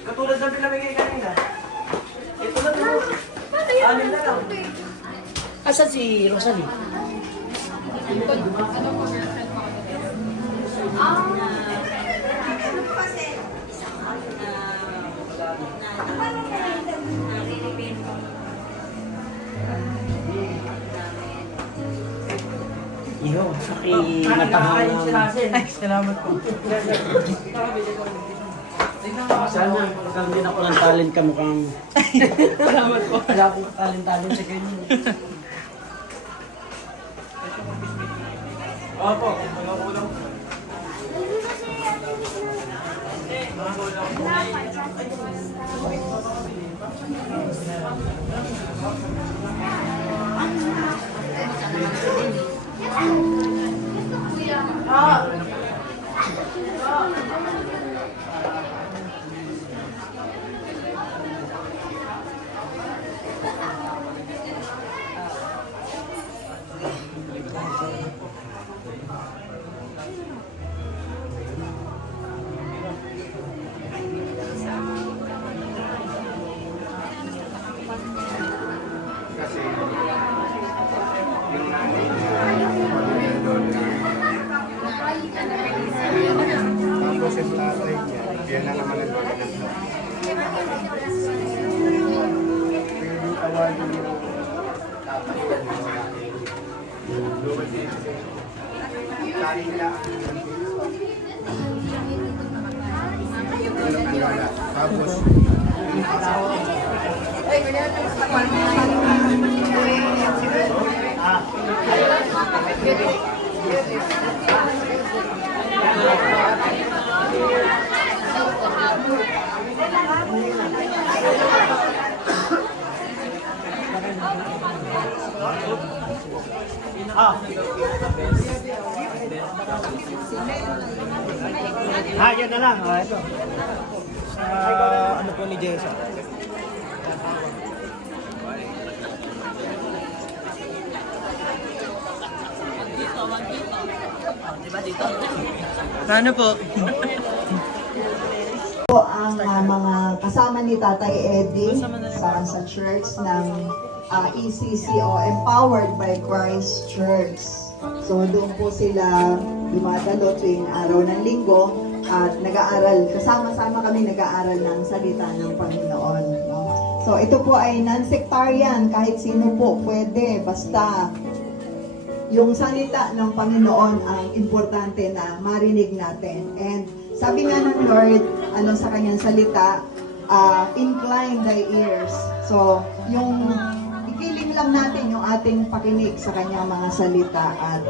Katulad ng pinamigay kanina. Ito na ito. Anim na lang. Asan si Rosalie? Iyo, Nakakain si Russell. Ay, salamat po. Sana, magkakaroon ako ng talent ka mukhang... Salamat po. Wala akong talent sa ganyan. Opo, mga ulam. Tapos yung tatay niya, yan na naman ang lola ng yung awali yung tatay niya tayo nila ang lola. Tapos Yan na lang. Ito. Sa ano po ni Jessa. Ano po? Po ang mga kasama ni Tatay Eddie sa church ng ECC o Empowered by Christ Church. So doon po sila dumadalo tuwing araw ng linggo at nag-aaral, kasama-sama kami nag-aaral ng salita ng Panginoon. No? So ito po ay non-sectarian, kahit sino po pwede, basta yung salita ng Panginoon ang importante na marinig natin. And sabi nga ng Lord, sa kanyang salita, incline thy ears. So, yung ikiling lang natin yung ating pakinig sa kanyang mga salita at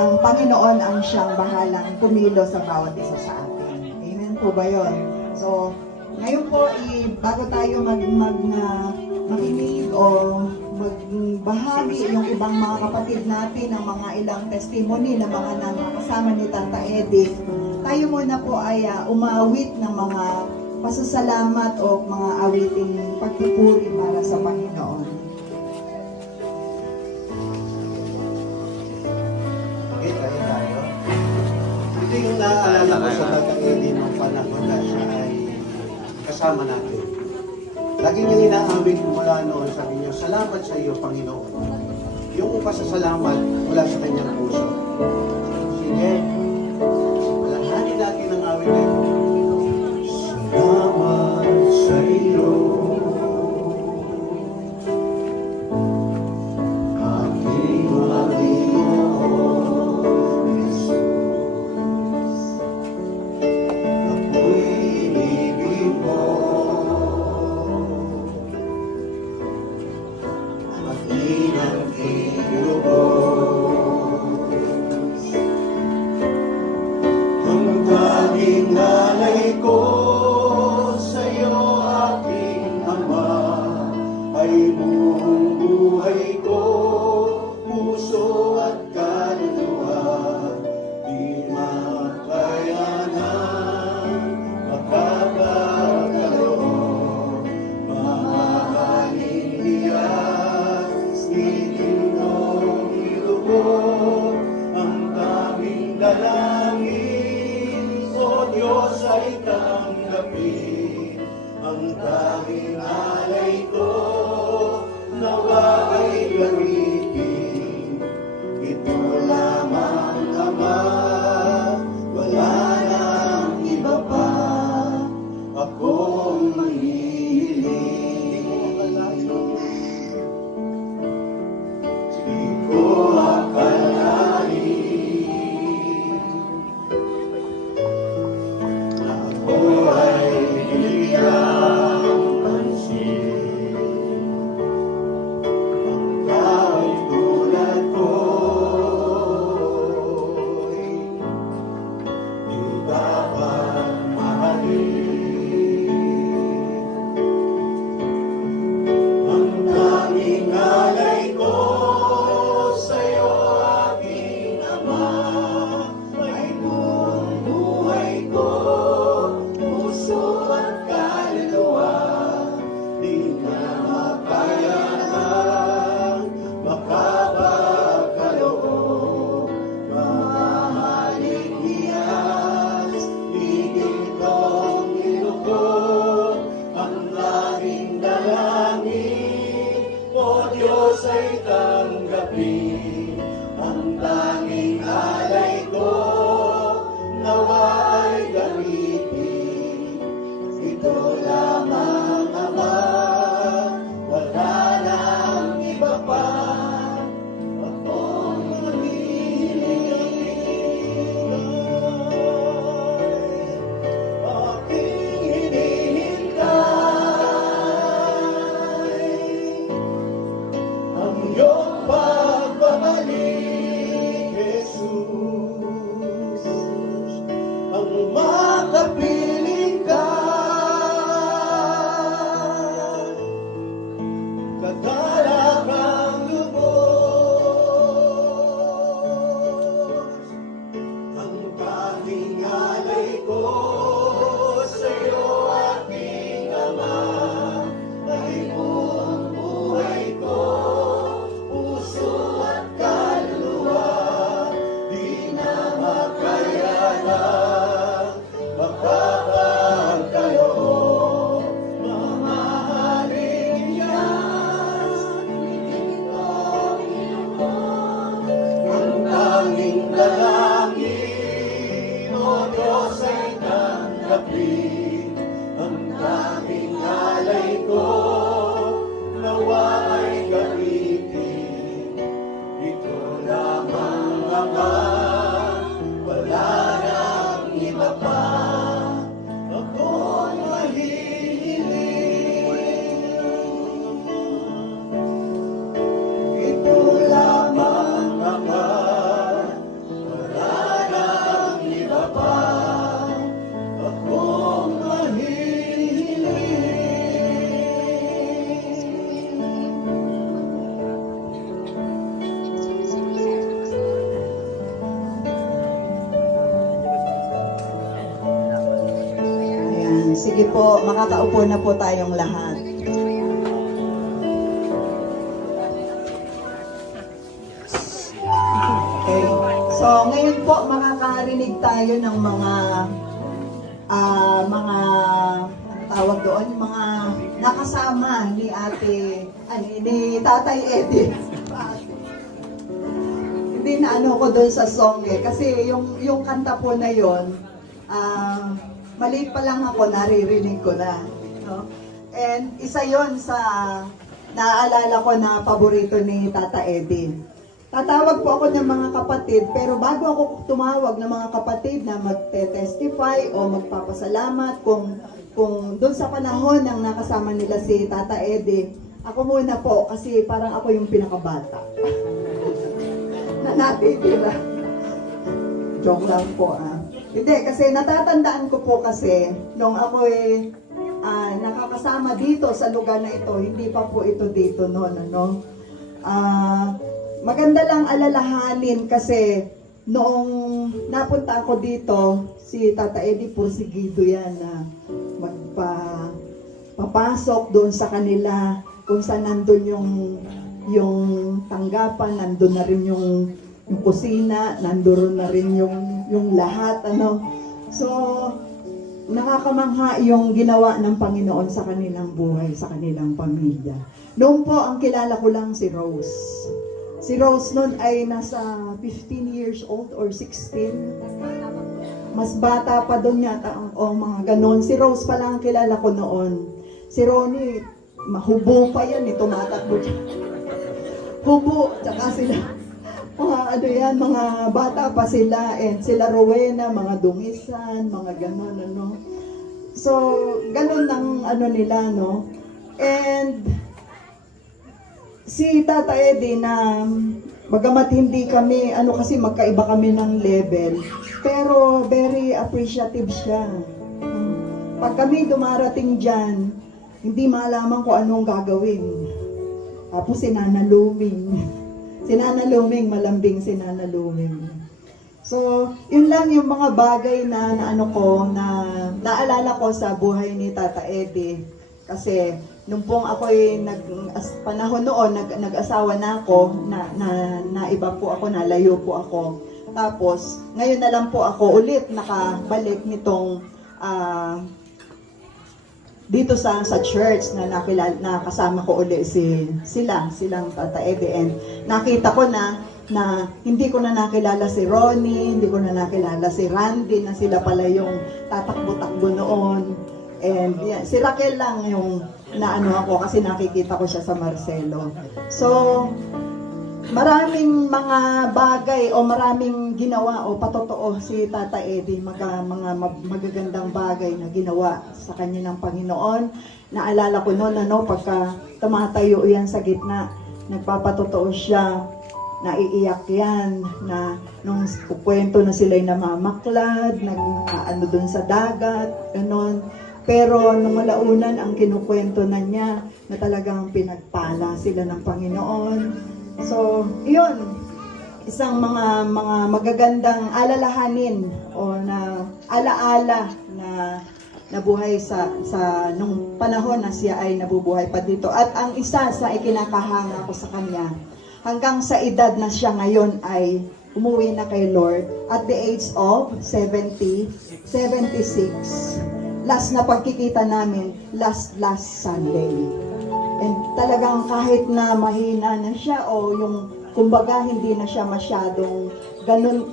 ang Panginoon ang siyang bahalang pumilo sa bawat isa sa atin. Amen po ba yun? So, ngayon po, bago tayo makinig o magbahagi yung ibang mga kapatid natin ng mga ilang testimony ng mga kasama ni Tata Eddie, tayo muna po ay umawit ng mga pasasalamat o mga awiting pagpupuri para sa Panginoon. okay, tayo. Ito yung naaalala ko sa Tata Eddie nung panahon na siya ay kasama natin. Lagi niyang inaawit mula noon, sabi niya, salamat sa iyo, Panginoon. Yung pasasalamat mula sa kanyang puso. Sige, alanghanin natin ang awit na ito. Salamat sa iyo, aking Panginoon Jesus. Ako'y ibig mo. Ang daming nalay ko sa'yo, aking Ama, ay buong buhay ko, puso at kaluluwa, di makayanan, makapagkaroon, mamahalin iyas, itinong ilubog, ang daming dalangin. ay tanggapin ang tanging alay ko, nawa ay gamitin. Ito lamang, Ama, wala nang iba pa akong mahihiling. Di ko akalain na ako ay bigyang pansin. Ang tao'y tulad ko'y di dapat mahalin. Ang tanging alay ko sa'yo, aking Ama, ay buong buhay ko, puso at kaluluwa. Di na makayanan, makapagkaloob, mamahaling hiyas, higit kong ilubog ang laging dalangin. O Diyos ay tanggapin ang tanging alay ko, nawa ay gamitin. Ito lamang, Ama, wala nang iba pa akong mahihiling. Aking hinihintay ang iyong pagbabalik, Jesus, ang makapiling ka. Kadalag ang lubos, ang tanging alay ko sa'yo, aking Ama, ay buong buhay ko, puso at kaluluwa. Di na makayanan, makapagkaloob, mamahaling hiyas, higit kong ilubog ang tanging dalangin. O Diyos ay tanggapin ang tanging alay ko, nawa ay gamitin. Ito lamang, Ama, wala nang iba pa akong mahihiling. Ito lamang, Ama, wala nang iba pa akong mahihiling. Ayan, sige po, makakaupo na po tayong lahat. Okay. So, ngayon po makakarinig tayo ng mga tawag doon, mga nakasama ni ni Tatay Eddie. Hindi na ano ko doon sa song kasi yung kanta po na yon, maliit pa lang ako, naririnig ko na. No? And isa yon sa naaalala ko na paborito ni Tata Eddie. Tatawag po ako ng mga kapatid, pero bago ako tumawag ng mga kapatid na magte-testify o magpapasalamat kung doon sa panahon ng nakasama nila si Tata Eddie, ako muna po kasi parang ako yung pinakabata. Na natitira. Joke lang po Hindi, kasi natatandaan ko po kasi nung ako nakakasama dito sa lugar na ito, hindi pa po ito dito noon, maganda lang alalahanin kasi noong napunta ako dito, si Tata Eddie porsigido yan na papasok doon sa kanila kung saan nandun yung tanggapan, nandun na rin yung kusina, nandun na rin yung lahat, So, Nakakamangha yung ginawa ng Panginoon sa kanilang buhay, sa kanilang pamilya. Noon po, ang kilala ko lang si Rose. Si Rose noon ay nasa 15 years old or 16. Mas bata pa doon yata o mga ganon. Si Rose pa lang ang kilala ko noon. Si Ronnie, mahubo pa yan, tumatakbo siya. Hubo, tsaka sila, mga bata pa sila, and sila Rowena, mga dungisan, mga ganon, ano. So, ganon ang nila, no. And, si Tata Eddie na, bagamat hindi kami, kasi magkaiba kami ng level, pero very appreciative siya. Pag kami dumarating dyan, hindi malaman kung anong gagawin. Tapos si Nana Luming. Si Nana Luming, malambing si Nana Luming. So, yun lang yung mga bagay na naalala ko sa buhay ni Tata Eddie. Kasi, nung pong ako'y panahon noon, nag-asawa na ako, na iba po ako, nalayo po ako. Tapos, ngayon na lang po ako ulit nakabalik nitong dito sa church na kasama ko ulit silang Tata Eddie, and nakita ko na hindi ko na nakilala si Ronnie, hindi ko na nakilala si Randy, na sila pala yung tatakbo-takbo noon. And yeah, si Raquel lang yung ako kasi nakikita ko siya sa Marcelo. So, maraming mga bagay o maraming ginawa o patotoo si Tata Eddie, mga magagandang bagay na ginawa sa kanya ng Panginoon. Naalala ko noon, pagka tumatayo yan sa gitna, nagpapatotoo siya, naiiyak yan, na nung kwento na sila'y namamaklad, doon sa dagat, ganon. Pero nung malaunan, ang kinukwento na niya na talagang pinagpala sila ng Panginoon. So, yun, isang mga magagandang alalahanin o na alaala na nabuhay sa nung panahon na siya ay nabubuhay pa dito. At ang isa sa ikinakahanga ko sa kanya, hanggang sa edad na siya ngayon ay umuwi na kay Lord at the age of 76. Last na pagkikita namin, last Sunday. And talagang kahit na mahina na siya o yung kumbaga hindi na siya masyadong ganun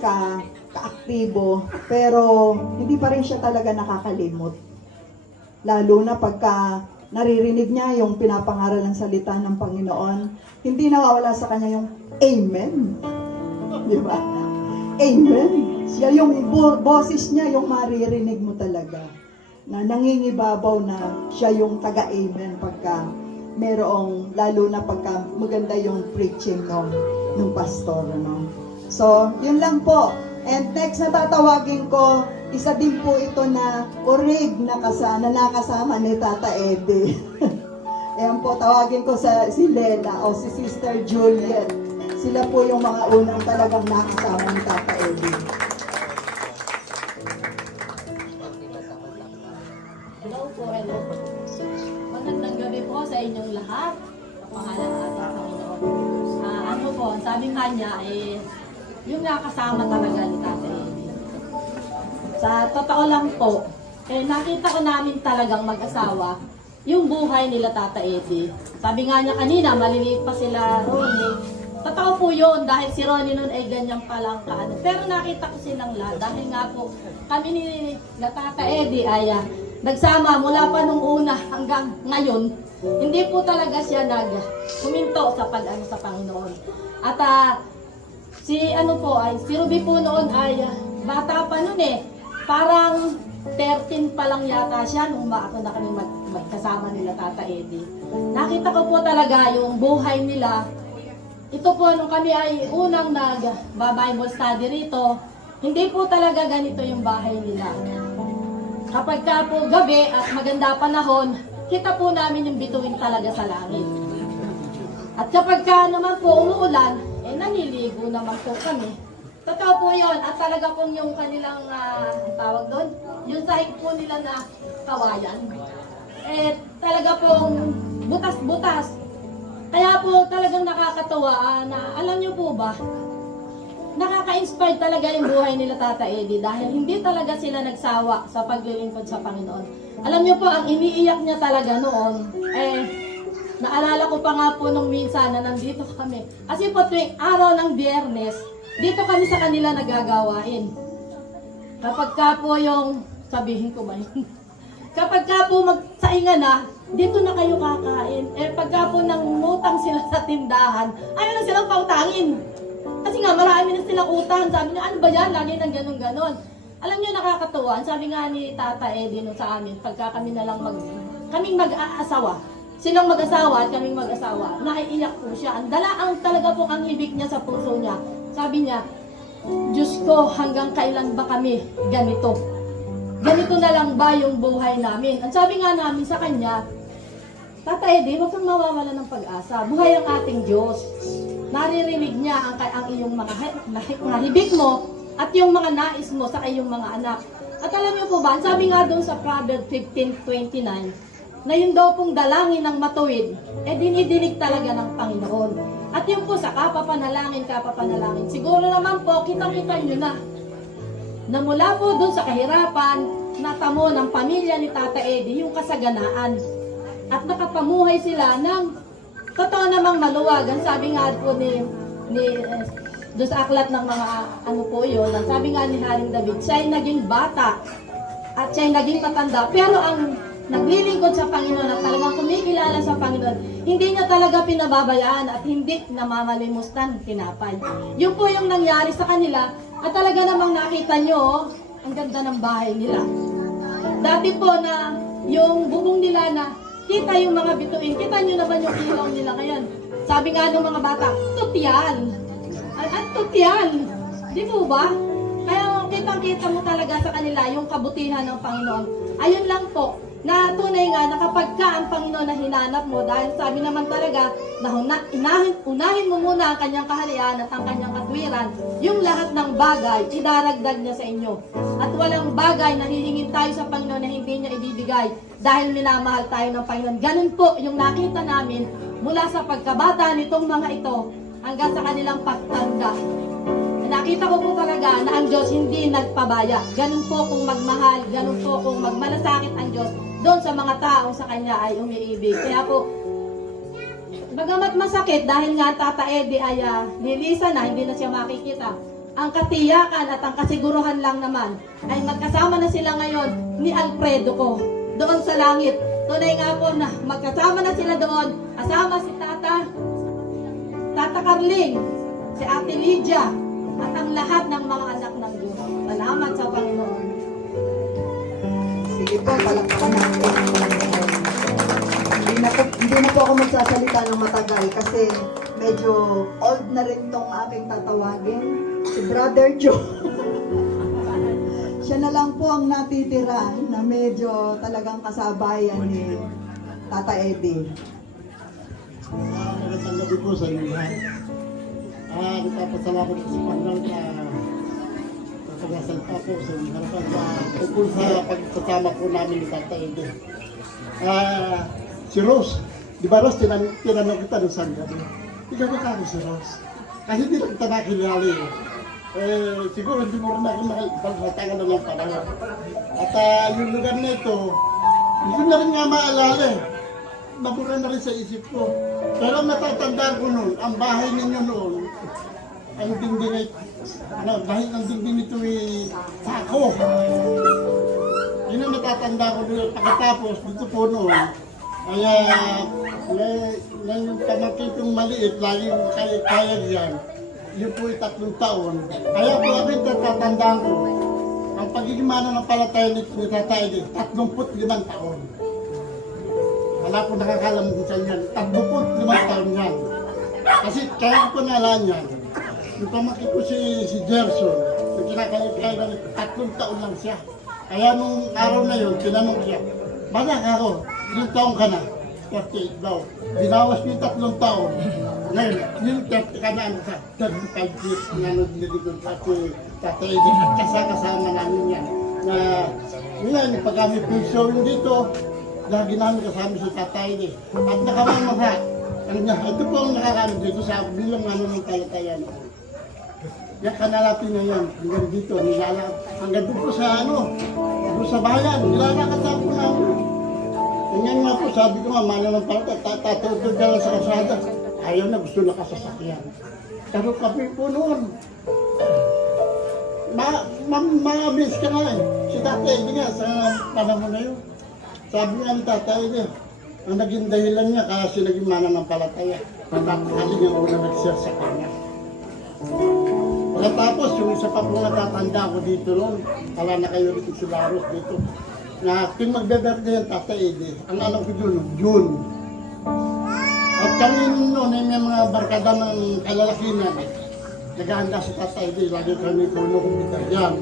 kaaktibo, pero hindi pa rin siya talaga nakakalimot. Lalo na pagka naririnig niya yung pinapangaral ng salita ng Panginoon, hindi nawawala sa kanya yung Amen. Di ba? Amen. Siya yung boses niya, yung maririnig mo talaga. Na nangingibabaw na siya yung taga-Amen pagka merong, lalo na pagka maganda yung preaching ng pastor, no? So, yun lang po. And next na tatawagin ko, isa din po ito na orig na nakasama ni Tata Eddie. Ayan po, tawagin ko si Lela o si Sister Juliet. Sila po yung mga unang talagang nakasama ni Tata Eddie. Hello po, hello. Magandang gabi po sa inyong lahat. Pangalan ng ating Panginoon. Sabi nga niya, yung nakasama talaga ni Tata Eddie. Sa totoo lang po, nakita ko namin talagang mag-asawa yung buhay nila Tata Eddie. Sabi nga niya kanina, maliliit pa sila Ronnie. Totoo po yun, dahil si Ronnie nun ay ganyan palang kaano. Pero nakita ko silang lahat, dahil nga po kami ni Tata Eddie ay nagsama mula pa nung una hanggang ngayon. Hindi po talaga siya huminto sa sa Panginoon. At si Ruby po noon ay bata pa noon parang 13 pa lang yata siya nung umaako na kami magkasama nila Tata Eddie. Nakita ko po talaga yung buhay nila. Ito po nung kami ay unang nag-Bible study rito, hindi po talaga ganito yung bahay nila. Kapag ka po gabi at maganda panahon, kita po namin yung bituin talaga sa langit. At kapag ka naman po umuulan, naniligo naman po kami. Totoo po yun. At talaga pong yung kanilang, tawag doon, yung sahig po nila na kawayan. Talaga pong butas-butas. Kaya po talagang nakakatawa na, alam niyo po ba, nakaka-inspire talaga yung buhay nila Tata Eddie dahil hindi talaga sila nagsawa sa paglilingkod sa Panginoon. Alam niyo po, ang iniiyak niya talaga noon, naalala ko pa nga po nung minsan na nandito kami. Kasi po tuwing araw ng Biyernes, dito kami sa kanila nagagawain. Kapag ka po yung, sabihin ko ba yun? Kapag ka po magsaingan na, dito na kayo kakain. Pagka po nangutang sila sa tindahan, ayaw na silang pautangin. Kasi nga, marami na silang utang. Sabi niya, ano ba yan? Lagi nang ganun-ganon. Alam niyo, nakakatuwa. Sabi nga ni Tata Eddie nung sa amin, pagka kami na lang kaming mag-aasawa. Silang mag-asawa at kaming mag-asawa. Naiiyak po siya. Ang talaga po ang hibik niya sa puso niya. Sabi niya, Diyos ko, hanggang kailan ba kami ganito? Ganito na lang ba yung buhay namin? Ang sabi nga namin sa kanya, Tata Eddie, huwag kang mawawala ng pag-asa. Buhay ang ating Diyos. Naririnig niya ang iyong mga hibik mo at yung mga nais mo sa iyong mga anak. At alam niyo po ba, sabi nga doon sa Proverbs 15:29, na yun daw pong dalangin ng matuwid, dinidinig talaga ng Panginoon. At yun po sa kapapanalangin. Siguro naman po, kitang-kita nyo na mula po doon sa kahirapan, natamo ng pamilya ni Tata Eddie yung kasaganaan. At nakapamuhay sila ng totoo namang maluwag. Ang sabi nga po doon sa aklat ng mga ano po yun, ang sabi nga ni Haring David, siya'y naging bata at siya'y naging matanda. Pero ang naglilingkod sa Panginoon at talagang kumikilala sa Panginoon, hindi niya talaga pinababayaan at hindi namamalimustan tinapay. Yun po yung nangyari sa kanila at talaga namang nakita nyo, ang ganda ng bahay nila. Dati po na yung bubong nila na kita yung mga bituin, kita nyo naman yung ilaw nila ngayon. Sabi nga ng mga bata, tutyan. Ang tutyan. Di po ba? Kaya kitang-kita mo talaga sa kanila yung kabutihan ng Panginoon. Ayun lang po, na tunay nga na kapag ka ang Panginoon na hinanap mo, dahil sabi naman talaga na unahin mo muna ang kanyang kaharian at ang kanyang katwiran, yung lahat ng bagay, idaragdag niya sa inyo. At walang bagay na hihingin tayo sa Panginoon na hindi niya ibibigay dahil minamahal tayo ng Panginoon. Ganun po yung nakita namin mula sa pagkabata nitong mga ito hanggang sa kanilang pagtanda. Nakita ko po talaga na ang Diyos hindi nagpabaya. Ganun po kung magmahal, ganun po kung magmalasakit ang Diyos doon sa mga taong sa Kanya ay umiibig. Kaya po, bagamat masakit dahil nga Tata Eddie ay nilisa na, hindi na siya makikita, ang katiyakan at ang kasiguruhan lang naman ay magkasama na sila ngayon ni Alfredo ko doon sa langit. Tunay nga po na magkasama na sila doon, kasama si Tata Carling, si Ate Lydia, at ang lahat ng mga anak ng Diyos. Salamat sa Panginoon. Sige po, palakpakan natin. Hindi na po ako magsasalita ng matagal kasi medyo old na rin tong aking tatawagin. Si Brother Joe. Siya na lang po ang natitira na medyo talagang kasabayan ni Tata Eddie. Magandang gabi po sa inyo lahat. Nagpapasalamat po sa Panginoon na nagsasalita po sa inyo harapan tungkol sa pagkasama po namin ni Tata Eddie. Si Rose, di ba Rose, tinanong kita ng saan gabi? Ikaw ba kami si Rose? Kasi hindi lang kita nakilali. Siguro hindi mo rin ako nakipagsatangan na lang panahon. At yung lugar na ito, hindi ko na rin nga maalala eh. Nabura na rin sa isip ko. Pero natatandaan ko noon, ang bahay ninyo noon, ang dingding ay, dahil ang dingding nito ay sako. Yun ang natatandaan ko noon. Pagkatapos, dito po noon, kaya yung pamangkin kong maliit, laging kaya diyan. Yun po ay 3 taon. Kaya po ako yung natatandaan ko, ang pagiging mananampalataya ni Tata Eddie, 35 taon. Wala po nakakalam din sa inyan. 35 taon yan. Kasi kaya ko po naalaan yan. Yung pamangkin ko si Gerson, yung kinakaya na 3 taon lang siya. Kaya nung araw na yun, tinanong siya, Banak ako, ilang taon ka na? 38 daw. Binawas ko yung 3 taon. Ngayon, yung 30 ka na ano ka, 35 years na nagdiligod sa Tata Eddie at kasama namin yan. Na, yun nga, pag kami pinshowing dito, lagi namin kasama si Tata Eddie. At nakamamangha, ano niya, ito po ang nakakaano dito sa bilang ng talatayan. Yan kanalapin na yan, hanggang dito, nilalakad. Hanggang doon po sa doon sa bayan, nilalakad sa po namin. Ganyan nga po, sabi ko nga, mananampalata, tatawag ka lang sa kasada. Ayaw na, gusto na kasasakyan. Pero kami po noon, ma-miss ka nga eh. Si tatay, hindi nga, sa panahon na yun. Sabi nga ni tatay niya, ang naging dahilan niya kasi naging mananampalataya. Kasi yung una nag-share sa kanya. Pagkatapos, yung isa pa po natatanda ko dito noon, kala na kayo rin si Laros dito, na kung magbe-birthday yung Tatay Eddie, ang alam ko dun, June. At kami noon ay may mga barkada ng kalalakinan, naghahanda si Tatay Eddie, lagi kami puno kumita yan.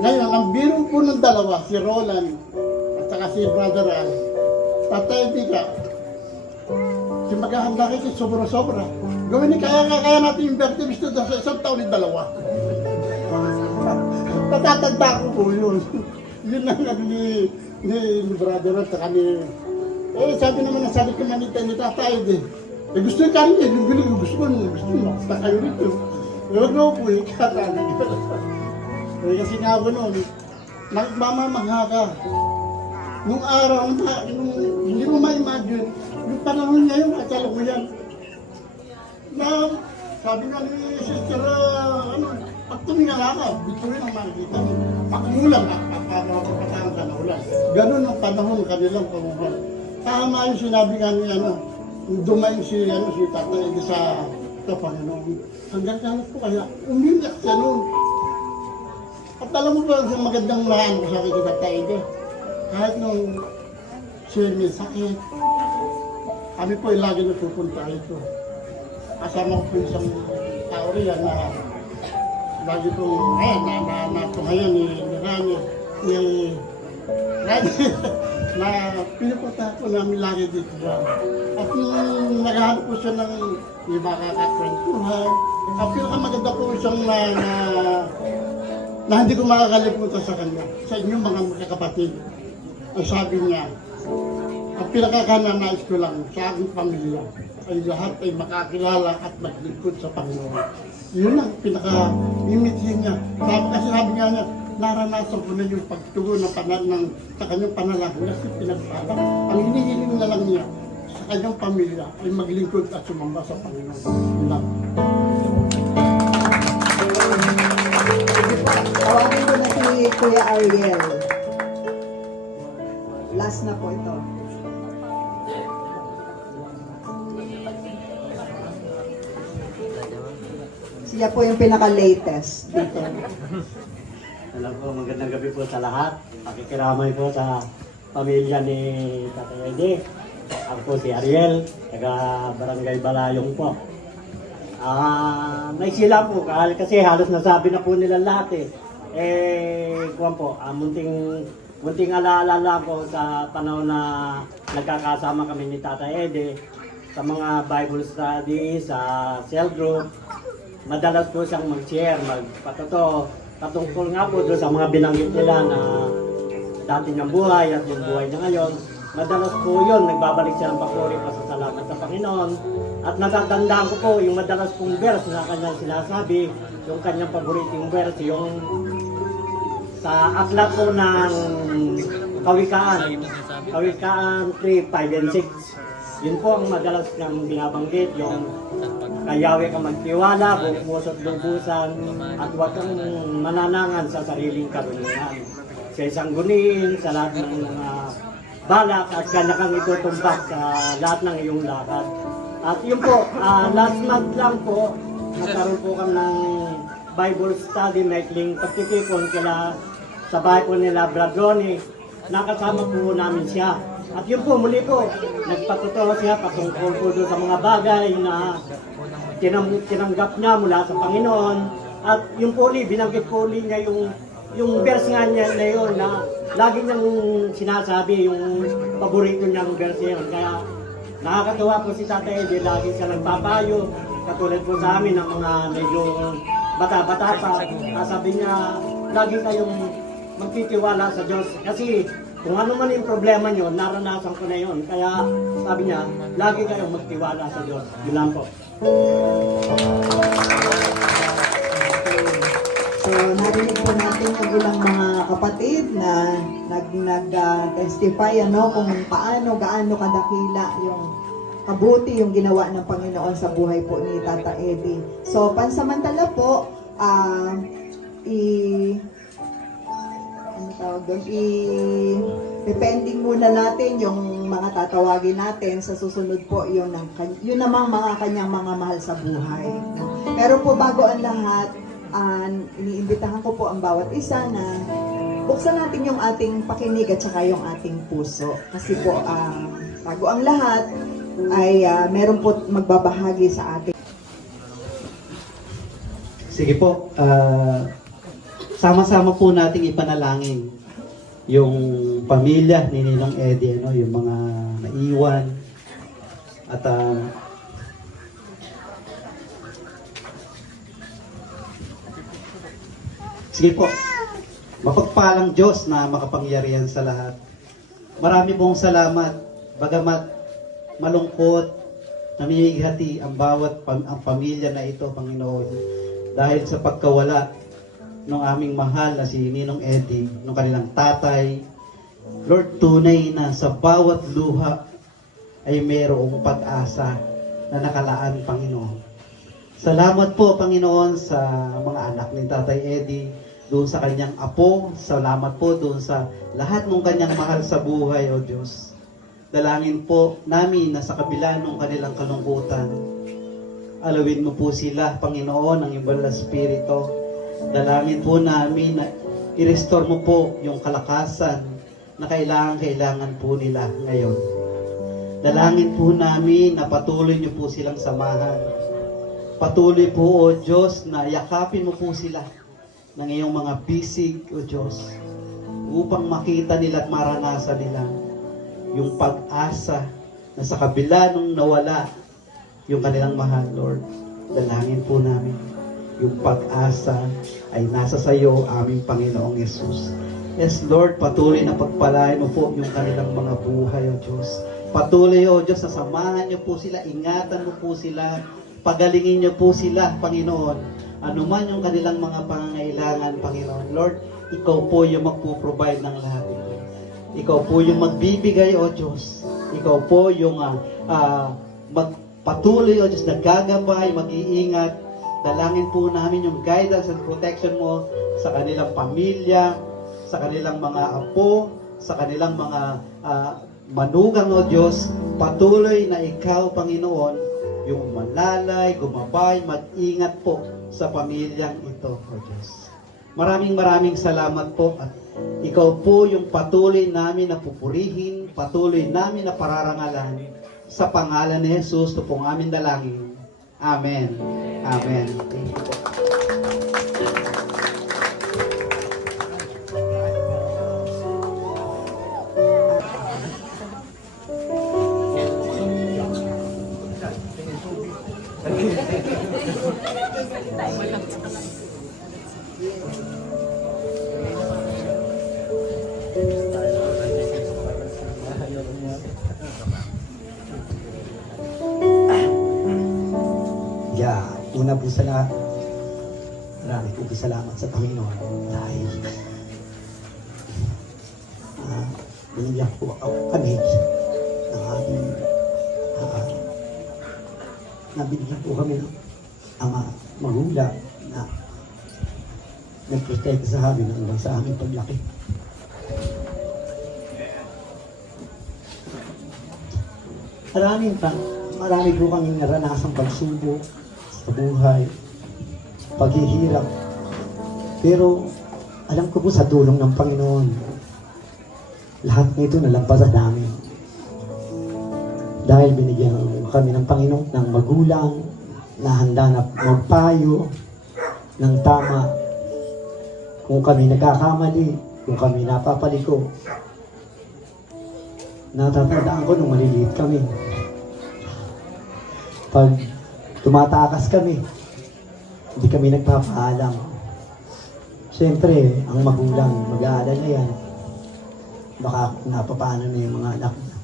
Ngayon, ang biro po ng dalawa, si Roland at saka si Brother Al, Tatay Eddie ka, si maghahanda kayo sobra-sobra. Gawin ni kaya natin yung birthday gusto sa isang taon ni dalawa. Natatanda ko po yun. Yun lang ni brother at saka ni... sabi naman ng sabi ko manita ni tatay eh. Gusto yung karin eh, yung bilig gusto ko makita kayo rito. Huwag na po eh, katabi. Kasi nga ako noon, nagmamamangha ka. Nung araw, hindi mo ma-imagine, yung panahon ngayon, akala ko yan. Na, sabi nga ni Sister, pag tumingala ka, bituin ang makikita mo. Pakulan, papapatang ka na ulan. Ganun ang panahon kanilang pamuhan. Tama yung sinabi nga ni dumayin si Tatay sa Panginoon. Hanggang kalat po kaya, umiyak siya noon. At alam mo ba, ang magandang maan ko sa akin si Tatay kahit nung siya may sakit, kami po ay lagi nagpupunta ito. Kasama ko po isang tao riyan na lagi pong, natungayan ni Rani, na pinupunta po namin lagi dito dyan. At nung naghahanap po siya ng iba kakakwentuhan, at pinakamaganda po isang na hindi ko makakalimutan sa kanya, sa inyong mga magkakapatid. Ang sabi niya, ang pinakakananais ko lang sa aking pamilya ay lahat ay makakilala at maglingkod sa Panginoon. Yun ang pinaka-imitin niya. Kasi sabi nga niya, naranasan ko na yung pagtugo sa kanyang panalangin kasi pinagpala. Ang hinihiling na lang niya sa kanyang pamilya ay maglingkod at sumamba sa Panginoon. Yun lang. Tawagin ko na si Kuya Ariel. Last na po ito. Siya po yung pinaka-latest dito. Alam po, magandang gabi po sa lahat. Pakikiramay po sa pamilya ni Tatay Eddie. Ako po si Ariel, taga Barangay Balayong po. May sila po, kasi halos nasabi na po nila lahat eh. Kuwan po, munting alaala po sa panahon na nagkakasama kami ni Tatay Eddie sa mga Bible study, sa cell group. Madalas po siyang mag-share, magpatuto, patungkol nga po doon sa mga binanggit nila na dati ng buhay at yung buhay na ngayon. Madalas po yun, nagbabalik siya ng papuri, pasasalamat sa Panginoon. At natatandaan ko po yung madalas pong verse na kanyang sinasabi, yung kanyang paboritong verse, yung sa aklat po ng Kawikaan 3, 5, and 6. Yun po ang madalas niyang binabanggit, yung kay Yahweh ka magtiwala, buong puso at lubusan, at huwag kang mananangan sa sariling karunungan. Sa isang guniin, sa lahat ng mga balak, at kanya kang itutumbak sa lahat ng iyong lakad. At yun po, last month lang po, nagkaroon po kami ng Bible study, maikling pagtitipon kila sa bahay po nila Brad Ronnie. Nakasama po namin siya. At yun po, muli po, nagpatuto siya patungkol po doon sa mga bagay na tinanggap niya mula sa Panginoon. At yung po binanggit po niya yung verse nga niya na yun na lagi niyang sinasabi yung paborito niyang verse yun. Kaya nakakatuwa po si Tatay Eddie, lagi siya nagpapayo. Katulad po sa amin ng mga medyo bata-bata pa. Sabi niya, lagi kayong magtitiwala sa Diyos. Kasi kung ano man yung problema nyo, naranasan ko na yun. Kaya sabi niya, lagi kayong magtiwala sa Diyos. Yun lang po. narinig po natin yung ilang mga kapatid na nag-testify kung gaano kadakila yung kabuti yung ginawa ng Panginoon sa buhay po ni Tata Eddie. So, pansamantala po, i-pending muna natin yung mga tatawagin natin sa susunod po yun namang mga kanyang mga mahal sa buhay. Pero po bago ang lahat, iniimbitahan ko po ang bawat isa na buksan natin yung ating pakinig at saka yung ating puso. Kasi po, bago ang lahat, ay meron po magbabahagi sa atin. Sige po, sama-sama po nating ipanalangin yung pamilya ni Ninong Eddie, yung mga naiwan at sige po, mapagpalang Diyos na makapangyarihan sa lahat. Marami pong salamat, bagamat malungkot, namimighati ang bawat ang pamilya na ito, Panginoon, dahil sa pagkawala ng aming mahal na si Ninong Eddie, ng kanilang tatay. Lord, tunay na sa bawat luha ay mayroong pag-asa na nakalaan, Panginoon. Salamat po, Panginoon, sa mga anak ni Tatay Eddie, doon sa kanyang apo. Salamat po doon sa lahat ng kanyang mahal sa buhay, O Diyos. Dalangin po namin na sa kabila ng kanilang kalungkutan, alawin mo po sila, Panginoon, ng iyong banal na Espiritu. Dalangin po namin na i-restore mo po yung kalakasan na kailangan po nila ngayon. Dalangin po namin na patuloy niyo po silang samahan. Patuloy po, O Diyos, na yakapin mo po sila ng iyong mga bisig, O Diyos, upang makita nila at maranasan nila yung pag-asa na sa kabila nung nawala yung kanilang mahal, Lord. Dalangin po namin yung pag-asa ay nasa sa iyo, aming Panginoong Yesus. Yes, Lord, patuloy na pagpalain mo po yung kanilang mga buhay, O Diyos. Patuloy, O Diyos, na samahan niyo po sila, ingatan mo po sila, pagalingin niyo po sila, Panginoon. Ano man yung kanilang mga pangangailangan, Panginoon. Lord, ikaw po yung magpo-provide ng lahat ito. Ikaw po yung magbibigay, O Diyos. Ikaw po yung magpatuloy, O Diyos, nagagabay, mag-iingat. Dalangin po namin yung guidance and protection mo sa kanilang pamilya, sa kanilang mga apo, sa kanilang mga manugang, O Diyos. Patuloy na ikaw, Panginoon, yung malalay, gumabay, mag-ingat po sa pamilyang ito, O Diyos. Maraming salamat po at ikaw po yung patuloy namin na pupurihin, patuloy namin na pararangalan sa pangalan ni Jesus. Ito pong aming dalangin. Amen. Amen. Thank you po. Una po sa lahat, marami po salamat sa Panginoon dahil binigyan po kami ng ating nabinigyan po kami ng magulang na nag-protect sa amin hanggang sa aming paglaki. Marami po kami naranasang pagsubok sa buhay, paghihirap. Pero alam ko po sa tulong ng Panginoon, lahat nito nalampasan namin. Dahil binigyan kami ng Panginoon ng magulang na handa na magpayo ng tama kung kami nagkakamali, kung kami napapaliko. Natatandaan ko nung maliliit kami. Pag tumatakas kami, hindi kami nagpapaalam. Siyempre, ang magulang mag-aalala yan. Baka napapaano na yung mga anak niya.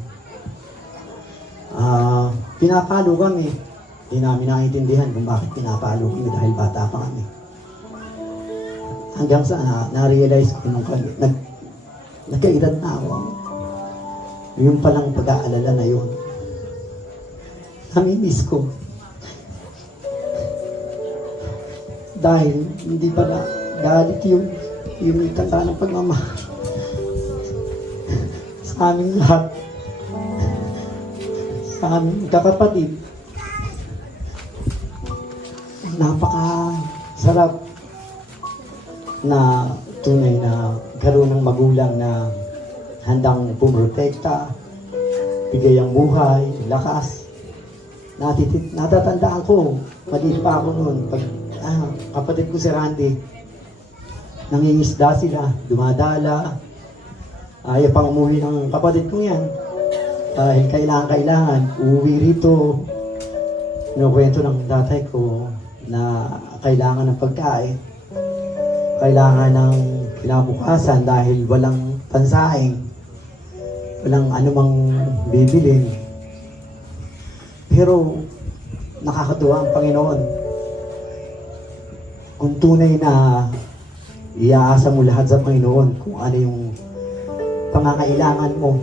Pinapalo kami. Hindi namin naiintindihan kung bakit pinapalo kami dahil bata pa kami. Hanggang sa na-realize ko nung nagkaedad na ako. Yung palang pag-aalala na yun. Nami-miss ko. Dahil hindi pa na galit yung itanda ng pagmamahal sa aming lahat. Sa aming kakapatid. Napaka-sarap na tunay na karoon ng magulang na handang pumotekta, bigay ang buhay, lakas. Natatandaan ko, maliit pa ako noon, pag kapatid ko si Randy, nangingisda sila, dumadala, ayaw pang umuwi ng kapatid ko yan. Dahil kailangan, uuwi rito. Kinukwento ng tatay ko na kailangan ng pagkain, kailangan ng kinabukasan dahil walang pansaing, walang anumang bibilin. Pero nakakatuwa ang Panginoon. Kung tunay na iaasa mo lahat sa Panginoon, kung ano yung pangangailangan mo,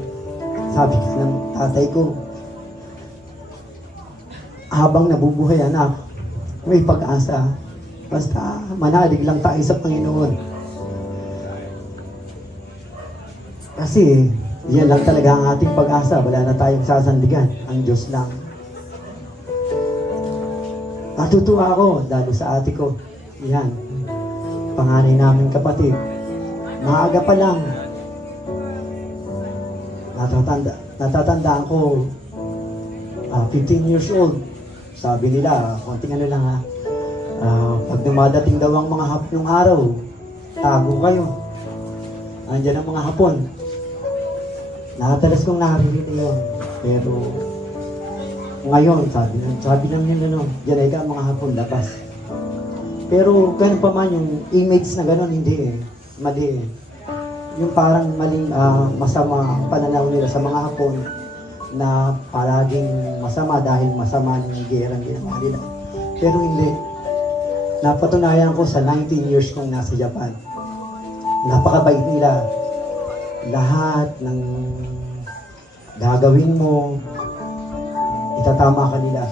sabi ng tatay ko, habang nabubuhay anak, may pag-asa. Basta manalig lang tayo sa Panginoon. Kasi yan lang talaga ang ating pag-asa. Wala na tayong sasandigan. Ang Diyos lang. Natutuwa ako lalo sa ate ko. Yan. Panganay namin kapatid. Maaga pa lang. Natatandaan ko 15 years old. Sabi nila, konting ano lang pag dumadating daw ang mga hapong araw, tago kayo. Andiyan ang mga hapon. Nakatalas kong narinig yun. Pero ngayon, sabi lang nila diyan ay ka mga hapon, labas. Pero ganun pa man yung image na ganun, hindi mali yung parang maling masama ang pananaw nila sa mga hapon na palaging masama dahil masama ng gerang ginawa nila. Pero hindi. Napatunayan ko sa 19 years kong nasa Japan. Napakabait nila. Lahat ng gagawin mo, itatama ka nila.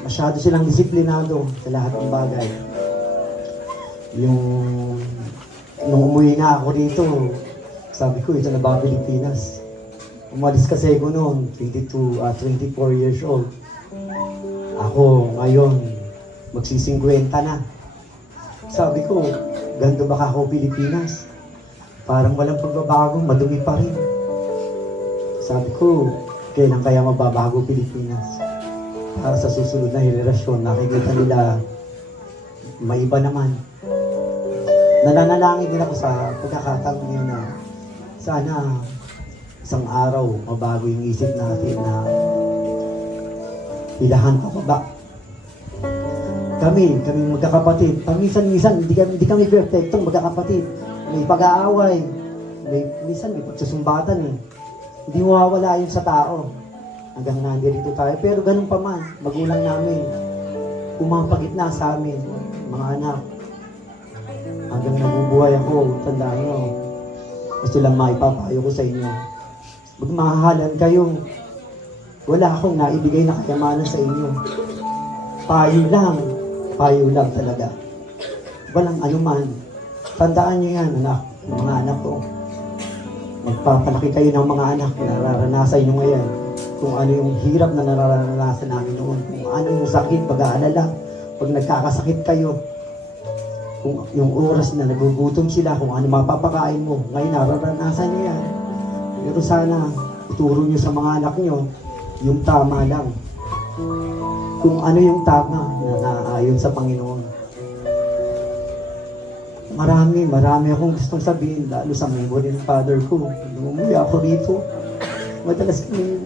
Masyado silang disiplinado sa lahat ng bagay. Nung umuwi na ako dito, sabi ko, ito na ba Pilipinas? Umalis kasi ako noon, 24 years old. Ako, ngayon, magsi-50 na. Sabi ko, ganito ba ako Pilipinas? Parang walang pagbabago, madumi pa rin. Sabi ko, kailan kaya mababago Pilipinas? Para sa susunod na henerasyon, nakikita nila, may iba naman. Nananalangin din ako sa pagkakataon niya na sana isang araw mabago yung isip natin na ilahan pa ba? Kami magkakapatid, paminsan-minsan hindi kami perfectong magkakapatid. May pag-aaway, minsan may pagsusumbatan eh. Hindi mawawala yun sa tao. Hanggang nandito tayo. Pero ganun pa man, magulang namin, pumapagitna sa amin, mga anak. Hanggang nabubuhay ako, tandaan nyo, gusto lang maipapayo ko sa inyo. Magmahalan kayo. Wala akong naibigay na kayamanan sa inyo. Payo lang talaga. Walang anuman. Tandaan nyo yan, anak, mga anak ko. Magpapalaki kayo ng mga anak na nararanasan nyo ngayon. Kung ano yung hirap na nararanasan namin noon. Kung ano yung sakit, pag-aalala. Pag nagkakasakit kayo. Kung yung oras na nagugutom sila, kung ano mapapakain mo. Ngayon, nararanasan nyo yan. Pero sana, ituro nyo sa mga anak nyo, yung tama lang. Kung ano yung tama na naayon sa Panginoon. Marami akong gustong sabihin, lalo sa memory ng father ko. Nung umuwi ako dito, madalas kami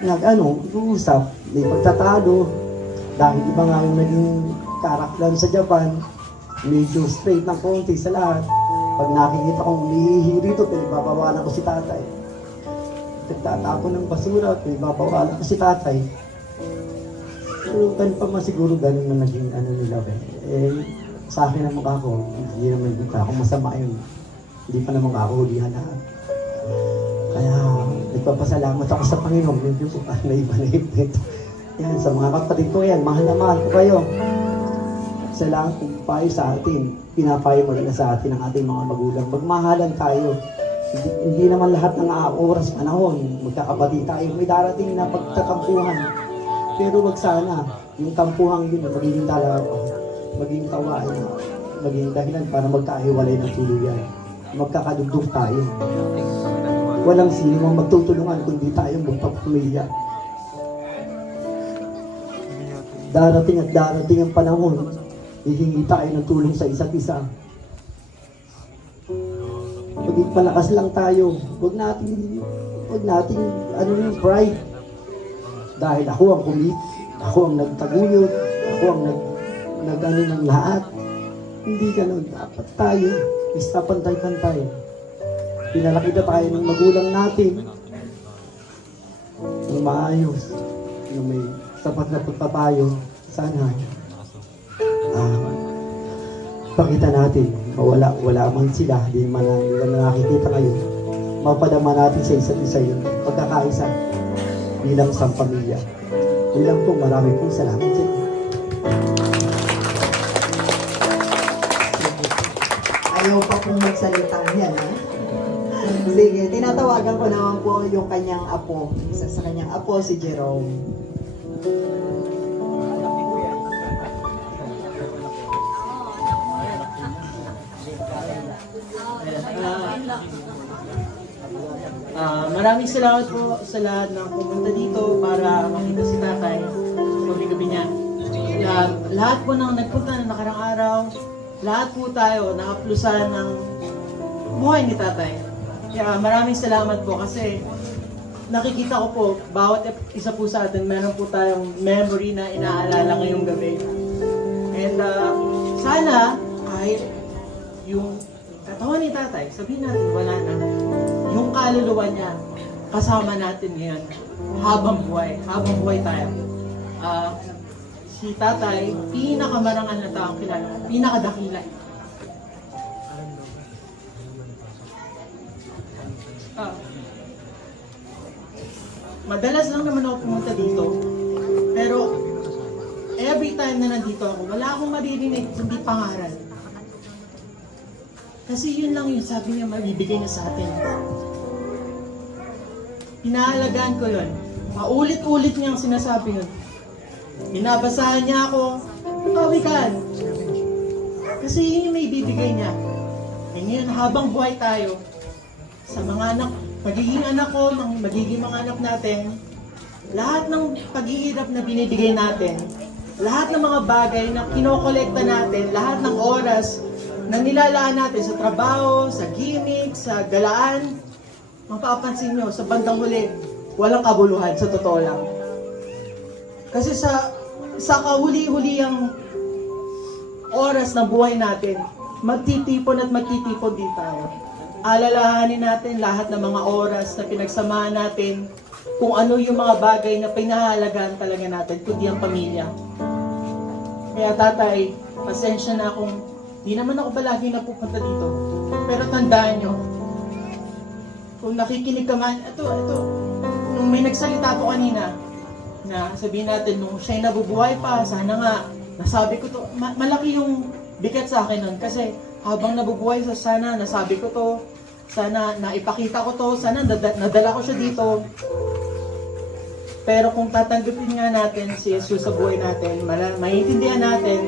nag-uusap, may pagtatalo, dahil iba nga yung naging karakter sa Japan, medyo straight ng konti sa lahat. Pag nakikita kong umihihi rito, pinagbabawalan ko si tatay. Nagtatapon ng basura, pinagbabawalan ko si tatay. Pero ganun pa man siguro ganun na naging nila. sa akin naman ako, hindi naman ako masama yun. Hindi pa naman ako hulihan lahat. Kaya nagpapasalamat ako sa Panginoon. Medyo na iba na ito. Yan, sa mga kapatid ko yan, mahal na mahal ko kayo. Sa lahat kung payo sa atin, pinapayo mo rin na sa atin ang ating mga magulang. Magmahalan tayo. Hindi naman lahat ng oras, panahon, magkakapatid tayo. May darating na pagtatampuhan. Pero wag sana, yung tampuhan yun, magiging maging tawain, maging dahilan para magkahiwalay ng tuluyan. Magkakadugdug tayo. Walang sino ang magtutulungan kundi tayo magpapamilya. Darating at darating ang panahon, hihingi tayo ng tulong sa isa't isa. Maging palakas lang tayo. Huwag natin yung pride. Dahil ako ang ako ang nagtaguyod, ako ang nag-ano ng lahat. Hindi ganun. Dapat tayo, basta pantay-pantay. Pinalaki na tayo ng magulang natin ng maayos, na may sapat na pagpapayo. Sana pakita natin, wala man sila, di man nila nakikita ngayon, mapadama natin sa isa't isa yun, pagkakaisa bilang isang pamilya. Bilang po, marami pong salamat sa inyo. Ayaw pa pong magsalita yan, ha? Sige, tinatawagan ko naman po yung kanyang apo. Isa sa kanyang apo, si Jerome. Maraming salamat po sa lahat ng pumunta dito para makita si tatay sa gabi-gabi niya. Lahat po ng nagpunta na nakarang araw, lahat po tayo nakaplusan ng buhay ni tatay. Kaya maraming salamat po kasi nakikita ko po, bawat isa po sa atin, meron po tayong memory na inaalala ngayong gabi. And sana, kahit yung katawan ni tatay, sabihin natin, wala na. Yung kaluluwa niya, kasama natin ngayon, habang buhay tayo. Si tatay, pinakamarangal na taong kilala, pinakadakila. Madalas lang naman ako pumunta dito, pero every time na nandito ako, wala akong maririnig, hindi pangaral. Kasi yun lang yung sabi niya mabibigay na sa atin. Inaalagaan ko yun. Paulit-ulit niyang sinasabi yun. Binabasahan niya ako, kawikan. Kasi yun yung may bibigay niya. E ngayon, habang buhay tayo, sa mga anak, magiging anak ko, magiging mga anak natin, lahat ng paghihirap na binibigay natin, lahat ng mga bagay na kinokolekta natin, lahat ng oras na nilalaan natin sa trabaho, sa gimmick, sa galaan, mapapansin nyo, sa bandang huli, walang kabuluhan, sa totoo lang. Kasi sa kahuli-huliyang oras ng buhay natin, magtitipon at magtitipon din tayo. Alalahanin natin lahat ng mga oras na pinagsamahan natin, kung ano yung mga bagay na pinahalagaan talaga natin, kundi ang pamilya. Kaya tatay, pasensya na kung di naman ako palagi napupunta dito. Pero tandaan nyo, kung nakikinig ka man, ito, nung may nagsalita po kanina, na sabihin natin, nung siya'y nabubuhay pa, sana nga, nasabi ko to, malaki yung bigat sa akin nun, kasi habang nabubuhay sana, nasabi ko to, sana naipakita ko to, sana nadala ko siya dito. Pero kung tatanggapin nga natin si Jesus sa buhay natin, maiintindihan natin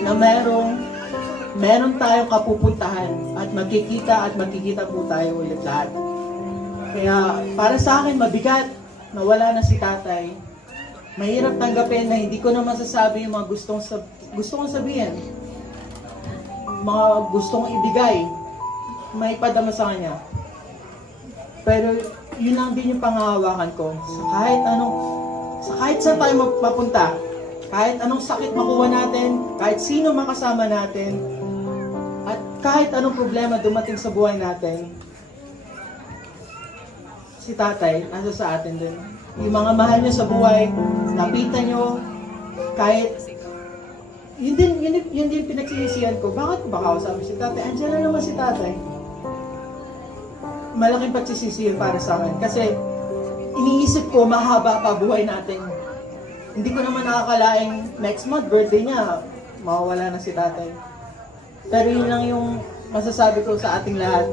na meron tayong kapupuntahan at magkikita po tayo ulit lahat. Kaya para sa akin mabigat na wala na si tatay. Mahirap tanggapin na hindi ko na masasabi yung mga gusto kong sabihin. Mga gustong ibigay, may padama sa kanya. Pero yun lang din yung pangahawakan ko. Kahit saan tayo mapunta, kahit anong sakit makuha natin, kahit sino makasama natin, at kahit anong problema dumating sa buhay natin, si tatay, nasa sa atin din. Yung mga mahal nyo sa buhay, lapitan nyo, kahit yun din pinagsisisihan ko. Bakit ba kausapin si tatay? Andiyan na naman si tatay. Malaking pagsisisihan para sa akin. Kasi iniisip ko, mahaba pa buhay natin. Hindi ko naman nakakalaing next month, birthday niya, mawawala na si tatay. Pero yun lang yung masasabi ko sa ating lahat.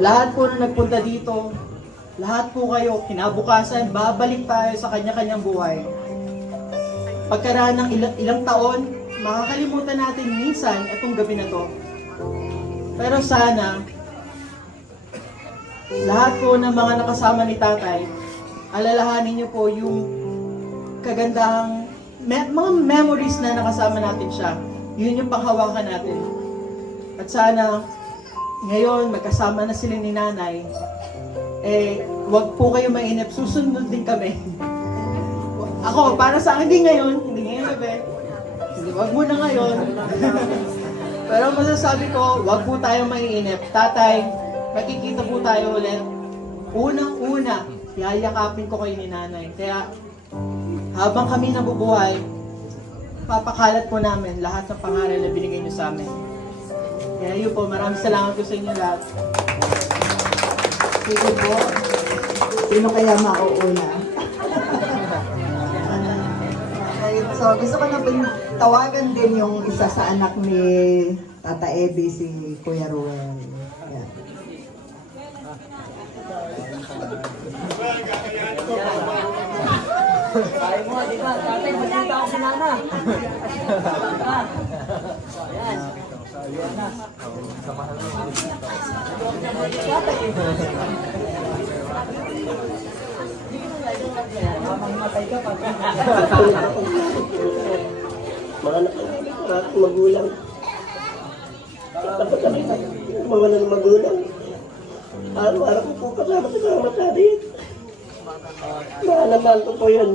Lahat po na nagpunta dito, lahat po kayo, kinabukasan, babalik tayo sa kanya-kanyang buhay. Pagkaraan ng ilang taon, makakalimutan natin minsan itong gabi na to. Pero sana, lahat po ng mga nakasama ni tatay, alalahanin niyo po yung kagandahang mga memories na nakasama natin siya. Yun yung panghawakan natin. At sana, ngayon, magkasama na sila ni nanay, wag po kayo mainip, susunod din kami. Ako, para sa akin, hindi ngayon gabi. Wag muna ngayon. Pero masasabi ko, wag po tayo maiinip. Tatay, makikita po tayo ulit. Unang-una, yayakapin ko kayo ni nanay. Kaya, habang kami nabubuhay, papakalat po namin lahat ng pangaral na binigay niyo sa amin. Kaya yun po, maraming salamat po sa inyo lahat. Sige po. Sino kaya mauuna? Okay, so gusto ko na tawagan din yung isa sa anak ni Tata Eddie, si Kuya Ruel. Ayan. Sabi mo, di ba? Tatay, magkita ako si Nana. Mga anak magulang. Tapos kami mawala ng magulang. Araw-araw ko po kasama sa rin. Mahal ko po yun.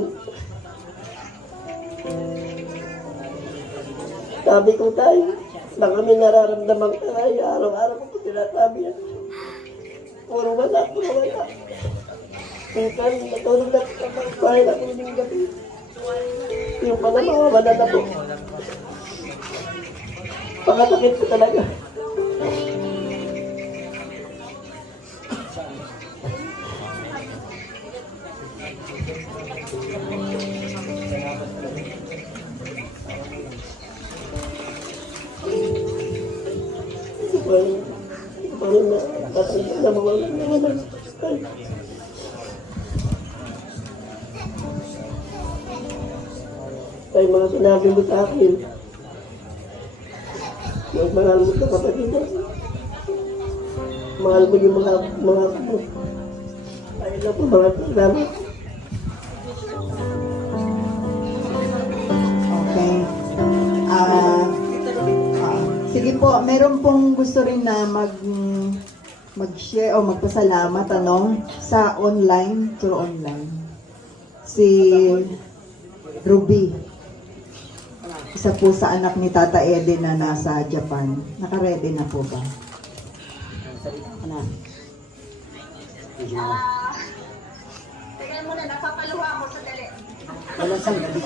Sabi ko tayo, na kami nararamdaman tayo, araw-araw ko po sinasabi yan. Puro wala. Minsan, natulog na sa bahay na kung yung gabi. Yung pala mawawala na po. Pangasakit ko talaga. Paano na tatanda na mawala na. Ay mga sinabi mo sa akin, mahal mo sa kapatid mo. Mahal mo yung mga mo. Ay na po mga salamat. Okay. Sige po, meron pong gusto rin na mag-share o magpasalamat sa online, through online. Si Ruby. Isa po sa anak ni Tata Eddie na nasa Japan. Naka-ready na po ba? Ano? Tingnan mo na, napapaluha ako sa dali. Wala siyang gabi.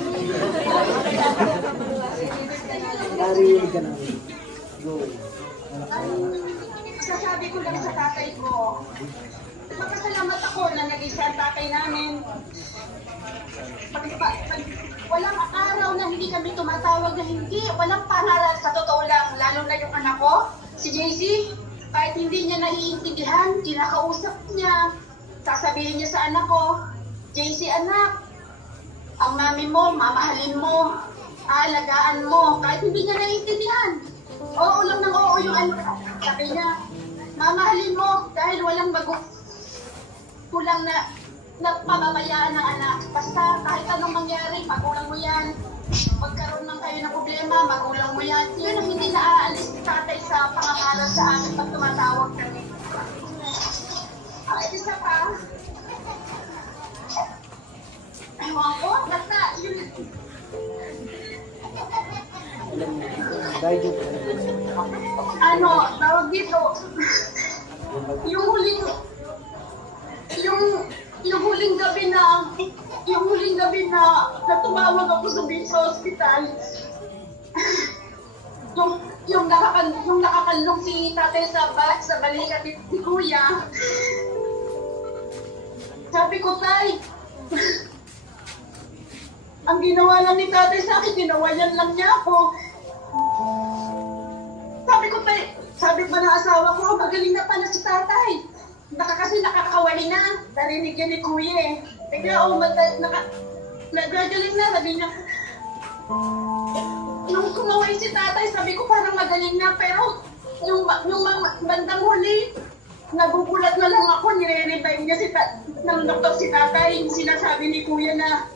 Narinig ka na. Go. Sasabi ko lang sa tatay ko, magpasalamat ako na naging siya ang tatay namin. Walang araw na hindi kami tumatawag na walang pangaral sa totoo lang, lalo na yung anak ko, si JC, kahit hindi niya naiintindihan, kinakausap niya, sasabihin niya sa anak ko, JC anak, ang mami mo, mamahalin mo, aalagaan mo, kahit hindi niya naiintindihan. Oo lang ng oo yung anak, sabi niya, mamahalin mo dahil walang kulang na pamamayaan ng anak. Basta kahit anong mangyari, magulang mo yan. Magkaroon ng kayo ng problema, magulang mo yan. Yun ang hindi naaalis ni tatay sa pangangaral sa amin pag tumatawag kami. Isa pa. Ewan ko, basta yun. Tawag dito. Yung huling gabi na tumawag ako sa hospital. yung nakakanlong si tatay sa balikat ni kuya. Sabi ko, tay, ang ginawa lang ni tatay sa akin, ginawayan lang niya ako. Sabi ko, tay, sabi pa ng asawa ko, magaling na pala si tatay. Kasi nakakawali na, narinig yan ni kuya eh. Bigla, nagagaling na, sabi niya. Nung kumaway si tatay, sabi ko parang magaling na, pero yung bandang huli, nagugulat na lang ako, nire-revive niya ng doktor si tatay, sinasabi ni kuya na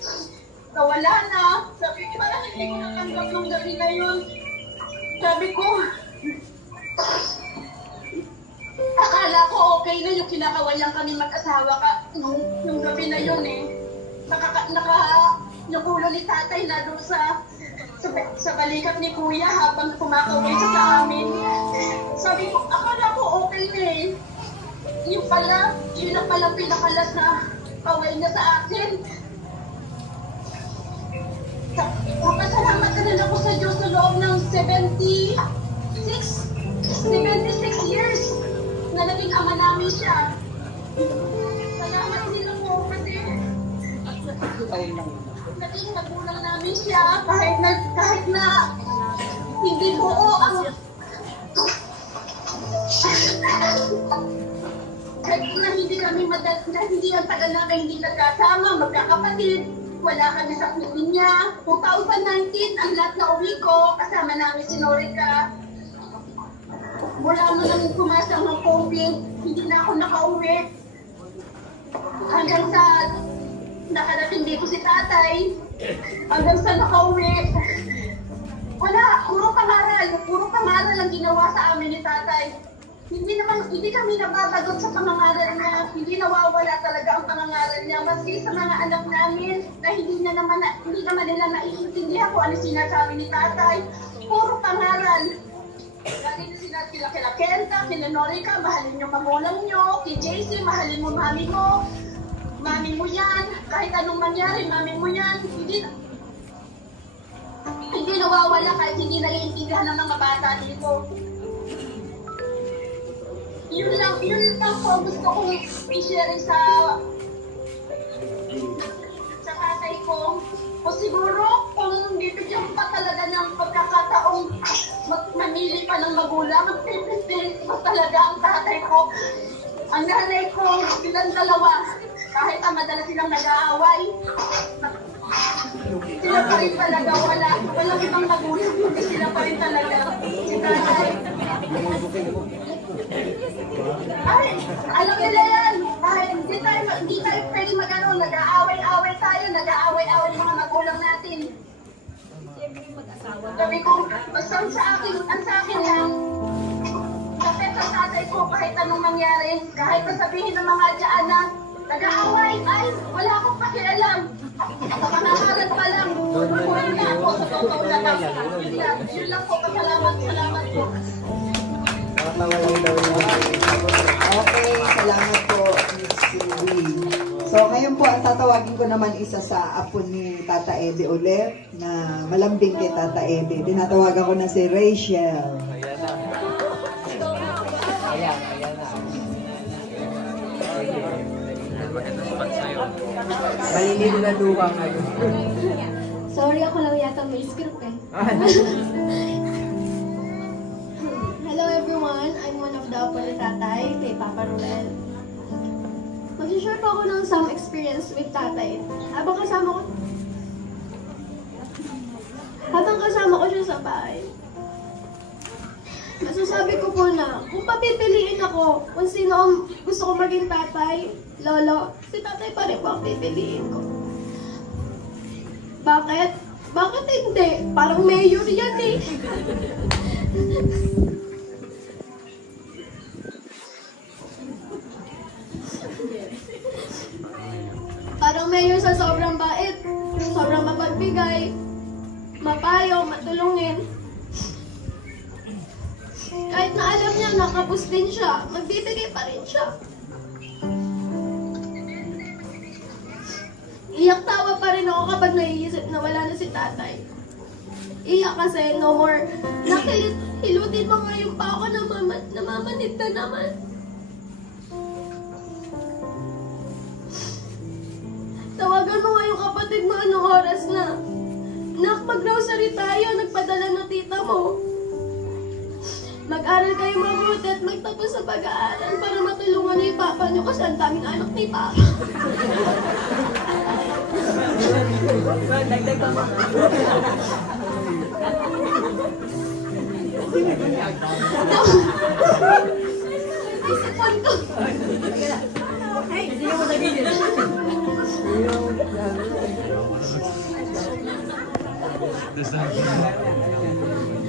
nawala na. Sabi ko, parang hindi ko natanggap nung gabi na yun. Sabi ko, akala ko okay na yung kinakawalan kami mag-asawa nung gabi na yun eh. Yung ulo ni tatay na doon sa balikat ni kuya habang kumakaway siya sa amin. Sabi ko, akala ko okay na eh. Yun na pala pinakalas na kaway niya sa akin. Papasalamat ka rin ako sa Diyos sa loob ng 76 years na naging ama namin siya. Salamat din ako kasi naging magulang namin siya kahit na hindi buo ang kahit na hindi kami hindi ang tagal namin hindi nagkasama, magkakapatid. Wala kami sa niya. 2019, ang lahat na uwi ko, kasama namin si Norica. Mula mo nang pumasa ng COVID, hindi na ako nakauwi. Hanggang sa nakarating dito si tatay, hanggang sa nakauwi. Wala, puro pangaral ang ginawa sa amin ni tatay. Hindi kami nababagot sa pangangaral niya, hindi nawawala talaga ang pangangaral niya, maski sa mga anak namin na hindi naman nila naiintindihan kung ano sinasabi ni tatay. Puro pangaral. Galing na sila kila Kenta, kila Norica, mahalin yung magulang nyo, kay JC, mahalin mo mami mo. Mami mo yan, kahit anong mangyari, mami mo yan. Hindi nawawala kahit hindi naiintindihan ng mga bata dito. Yun lang po gusto kong i-share sa tatay ko. O siguro, kung bibigyan ko pa talaga ng pagkakataong mamili pa ng magulang, magpipili ko talaga ang tatay ko. Ang nanay ko, silang dalawa, kahit madalas silang nag-aaway, sila pa rin talaga, walang ibang magulang, kundi sila pa rin talaga. Si tatay. Ay, alam nila yan. Kahit hindi tayo pwede nag-aaway-away tayo, nag-aaway-away mga magulang natin. Sabi ko, basta ang sa akin lang, kapit sa tatay ko kahit anong mangyari, kahit sabihin ng mga dyan na nag-aaway, ay, wala akong pakialam. Sa pangahalan pa lang, mabuhay na ako sa totoo na lang. Yun lang po, salamat po. Okay, salamat po, Miss Cindy. So, ngayon po, ang tatawagin ko naman isa sa apo ni Tata Eddie ulit, na malambing kay Tata Eddie. Tinatawagan ko na si Rachel. Maliligo na luha ngayon. Sorry, ako lang yata may script eh. Hello everyone, I'm one of the apo ni tatay, kay Papa Ruel. Mag-share po ako ng some experience with tatay. Habang kasama ko siya sa bahay. Masasabi ko po na, kung papipiliin ako kung sino ang gusto ko maging tatay, lolo, si tatay pa rin po ang pipiliin ko. Bakit? Bakit hindi? Parang mayor yan eh. Parang mayor sa sobrang bait, sobrang mapagbigay, mapayo, matulungin. Kahit na alam niya nakapos din siya, magbibigay pa rin siya. Iyak tawa pa rin ako kapag naiisip na wala na si tatay. iyak kasi no more. Hilutin mo nga yung pa ako, namamanid na naman. Tawagan mo nga yung kapatid mo anong oras na. Nak, mag-grocery tayo, nagpadala na tita mo. Mag-aral kayo mabuti at magtapos sa pag-aaral para matulungan na yung papa niyo kasi ang daming anak ni papa. Isipon ko.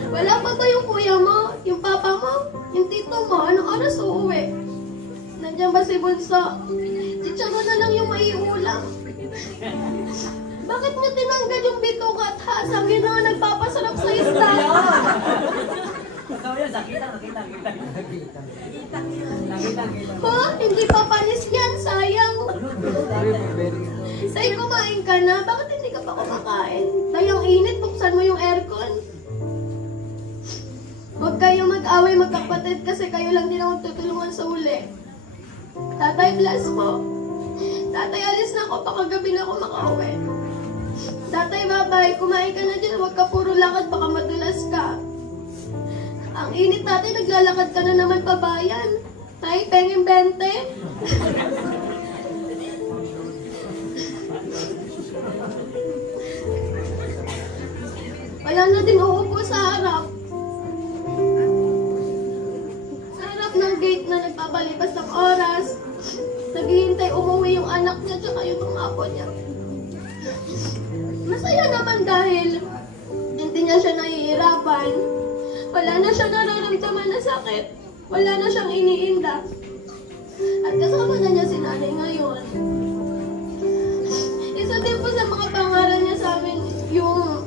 Wala pa ba yung kuya mo? Yung papa mo? Yung tito mo? Anong oras uuwi? Nandiyan ba si Bunso? Chicharo na lang yung maiulam. Bakit mo tinanggal yung bituka at hasang? Yun na nga nagpapasarap sa isda. Ho? Hindi pa panis yan. Sayang. Say, kumain ka na. Bakit hindi ka pa kumakain? Tayang init. Buksan mo yung aircon. Huwag kayo mag-away magkapatid kasi kayo lang din ang tutulungan sa uli. Tatay, bless mo. Tatay, alis na ako. Pakagabi na ako makauwi. Tatay, bye-bye. Kumain ka na dyan. Huwag ka puro lakad. Baka madulas ka. Ang init tatay. Naglalakad ka na naman pabayan. Tay, penging 20. Wala na din uupo sa harap. Sa harap ng gate na nagpapalipas ng oras. Naghihintay umuwi yung anak niya tsaka yung mga apo niya. Masaya naman dahil hindi niya siya nahihirapan. Wala na siya nararamdaman na sakit. Wala na siyang iniinda. At kasama na niya si nanay ngayon. Isa din po sa mga pangalan niya sa amin yung